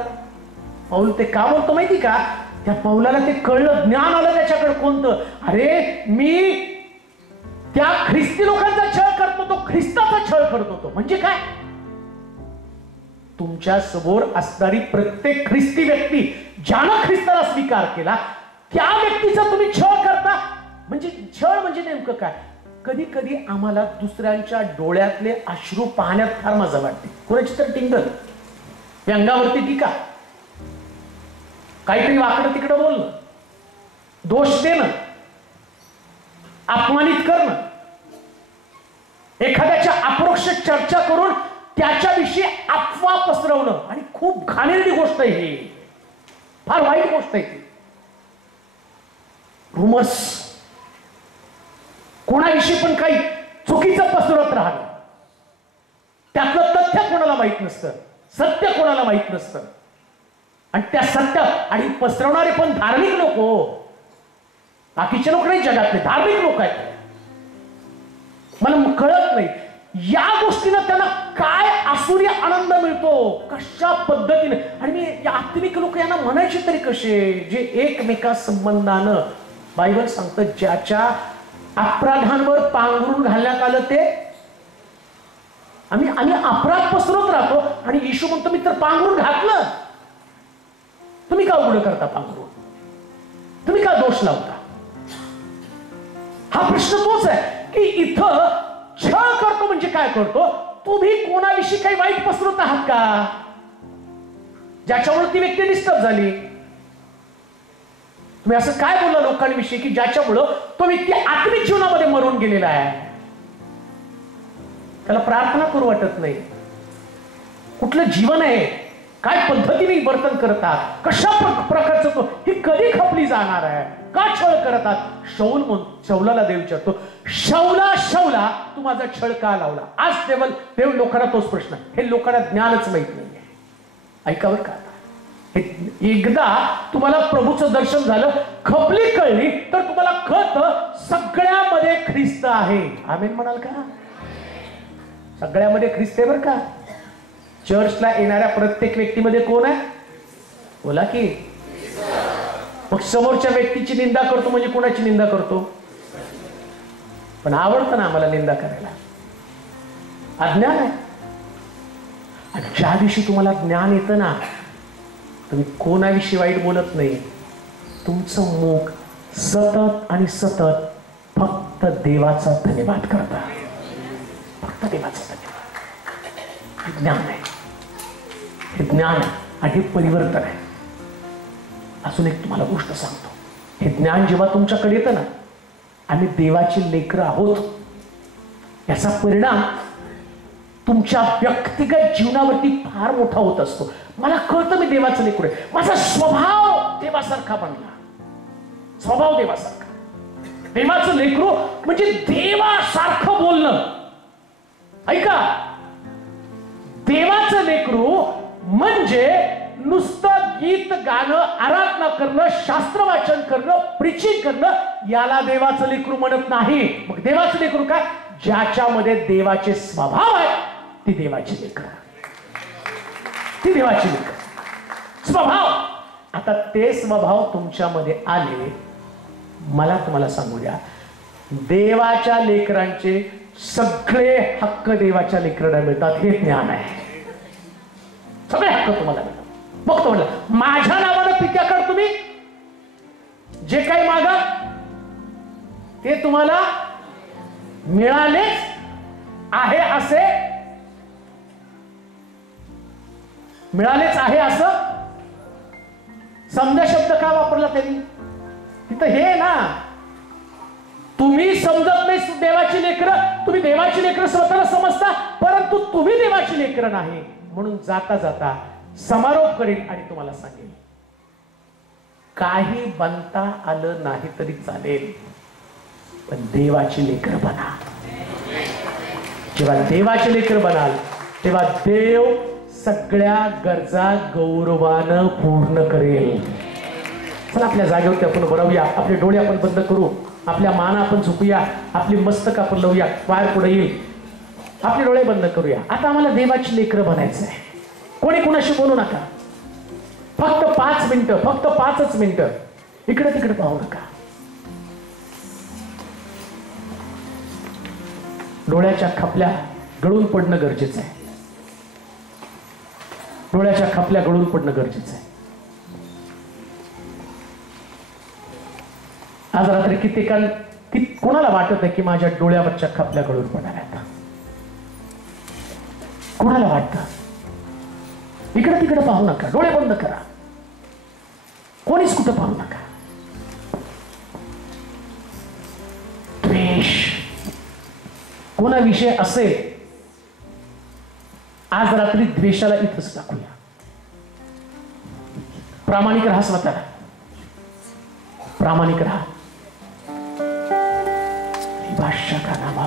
पौल ते का बोलतो माहिती का, त्या पौलाला ते कळलं, ज्ञान आलं त्याच्याकडे कोणतं. अरे मी त्या ख्रिस्ती लोकांचा छळ करतो, तो ख्रिस्ताचा छळ करत होतो. म्हणजे काय, तुमच्या समोर असणारी प्रत्येक ख्रिस्ती व्यक्ती ज्यानं ख्रिस्ताला स्वीकार केला, त्या व्यक्तीचा तुम्ही छळ करता. म्हणजे छळ म्हणजे नेमकं काय, कधी कधी आम्हाला दुसऱ्यांच्या डोळ्यातले अश्रू पाहण्यात फार मजा वाटते. कोणाची तर टिंगल, व्यंगावरती टीका, काहीतरी वाकडं तिकडं बोलणं, दोष देणं, अपमानित करणं, एखाद्याच्या अप्रोक्ष चर्चा करून त्याच्याविषयी अफवा पसरवणं. आणि खूप घाणेरडी गोष्ट आहे ही, फार वाईट गोष्ट आहे ती. रुमर्स, कोणाविषयी पण काही चुकीचं पसरवत राहणं, त्यातलं तथ्य कोणाला माहित नसतं, सत्य कोणाला माहित नसतं. आणि त्या सत्य आणि पसरवणारे पण धार्मिक लोक हो, बाकीचे लोक नाही, जगातले धार्मिक लोक आहेत. मला कळत नाही या गोष्टीनं त्यांना काय आसुरी आनंद मिळतो, कशा पद्धतीने. आणि मी या आत्मिक लोक यांना म्हणायचे तरी कसे, जे एकमेका संबंधानं बायबल सांगतं ज्याच्या अपराधांवर पांघरून घालण्यात आलं ते. आम्ही अपराध पसरवत राहतो आणि येशू म्हणतो मी तर पांघरून घातलं, तुम्ही का उघडं करता पांघरून, तुम्ही का दोष लावता? हा प्रश्न तोच आहे की इथं छळ करतो म्हणजे काय करतो, तुम्ही कोणाविषयी काही वाईट पसरवत आहात का, ज्याच्यामुळे ती व्यक्ती डिस्टर्ब झाली. तुम्ही असं काय बोलला लोकांविषयी की ज्याच्यामुळं तो व्यक्ती आत्मिक जीवनामध्ये मरून गेलेला आहे, त्याला प्रार्थना करू वाटत नाही. कुठलं जीवन आहे, काय पद्धतीने वर्तन करतात, कशा प्रकारचं तो ही कधी खपली जाणार आहे, का छळ करतात. शौलाला देव विचारतो, शौला तू माझा छळ का लावला. आज देव लोकांना तोच प्रश्न, हे लोकांना ज्ञानच माहित नाहीये. ऐकावर का एकदा तुम्हाला प्रभूचं दर्शन झालं, खपली कळली, तर तुम्हाला कळतं सगळ्यामध्ये ख्रिस्त आहे. आमेन म्हणाल का. सगळ्यामध्ये ख्रिस्त आहे बरं का. चर्चला येणाऱ्या प्रत्येक व्यक्तीमध्ये कोण आहे बोला की. मग समोरच्या व्यक्तीची निंदा करतो म्हणजे कोणाची निंदा करतो. पण आवडतं ना आम्हाला निंदा करायला, अज्ञान आहे. आणि ज्या दिवशी तुम्हाला ज्ञान येतं ना, तुम्ही कोणाविषयी वाईट बोलत नाही. तुमचं मुख सतत आणि सतत फक्त देवाचा धन्यवाद करता, फक्त देवाचा धन्यवाद. हे ज्ञान आहे, हे ज्ञान आहे आणि हे परिवर्तन आहे. अजून एक तुम्हाला गोष्ट सांगतो, हे ज्ञान जेव्हा तुमच्याकडे येतं ना, आम्ही देवाची लेकरं आहोत याचा परिणाम तुमच्या व्यक्तिगत जीवनावरती फार मोठा होत असतो. मला कळतं मी देवाचं लेकरू आहे, माझा स्वभाव देवासारखा बनला, स्वभाव देवासारखा. देवाचं लेकरू म्हणजे देवासारखं बोलणं. ऐका, देवाचं लेकरू म्हणजे नुसतं गीत गाणं, आराधना करणं, शास्त्र वाचन करणं, प्रीचिंग करणं याला देवाचं लेकरू म्हणत नाही. मग देवाचं लेकरू काय, ज्याच्यामध्ये देवाचे स्वभाव आहे ती देवाची लेकर, ती देवाची लेकर. स्वभाव, आता ते स्वभाव तुमच्यामध्ये आले. मला तुम्हाला सांगू द्या, देवाच्या लेकरांचे सगळे हक्क देवाच्या लेकरांना मिळतात. हे ज्ञान आहे. सगळे हक्क तुम्हाला मिळतात. बघतो म्हणलं, माझ्या नावानं पित्याकडे तुम्ही जे काही मागा ते तुम्हाला मिळालेच आहे, असे मिळालेच आहे असं समजा शब्द का वापरला त्यांनी. तिथं हे ना, तुम्ही समजत नाही देवाची लेकरं, तुम्ही देवाची लेकरं स्वतःला समजता, परंतु तुम्ही देवाची लेकरं नाही. म्हणून जाता जाता समारोप करेल आणि तुम्हाला सांगेल, काही बनता आलं नाही तरी चालेल, पण देवाची लेकर बना. जेव्हा देवाचे लेकर बनाल तेव्हा देव सगळ्या गरजा गौरवानं पूर्ण करेल. चला आपल्या जागेवरती आपण बरवूया, आपले डोळे आपण बंद करू, आपल्या मान आपण झुकूया, आपली मस्तक आपण लावूया, पाय पुढे येईल, आपले डोळे बंद करूया. आता आम्हाला देवाची लेकरं बनायचं आहे. कोणी कुणाशी बोलू नका, फक्त 5 मिनिटं, फक्त 5च मिनिटं. इकडे तिकडे पाहू नका. डोळ्याच्या खपल्या गळून पडणं गरजेचं आहे. डोळ्याच्या खपल्या गळून पडणं गरजेचं आहे. आज रात्री कोणाला वाटत आहे की माझ्या डोळ्यावरच्या खपल्या गळून पडणार आहेत? कोणाला वाटतं? इकडे तिकडे पाहू नका, डोळे बंद करा, कोणीच कुठं पाहू नका. द्वेष कोणाविषयी असेल, आज रात्री द्वेषाला इथंच टाकूया. प्रामाणिक राहा, स्वतःला प्रामाणिक राहा. भाषा का नाम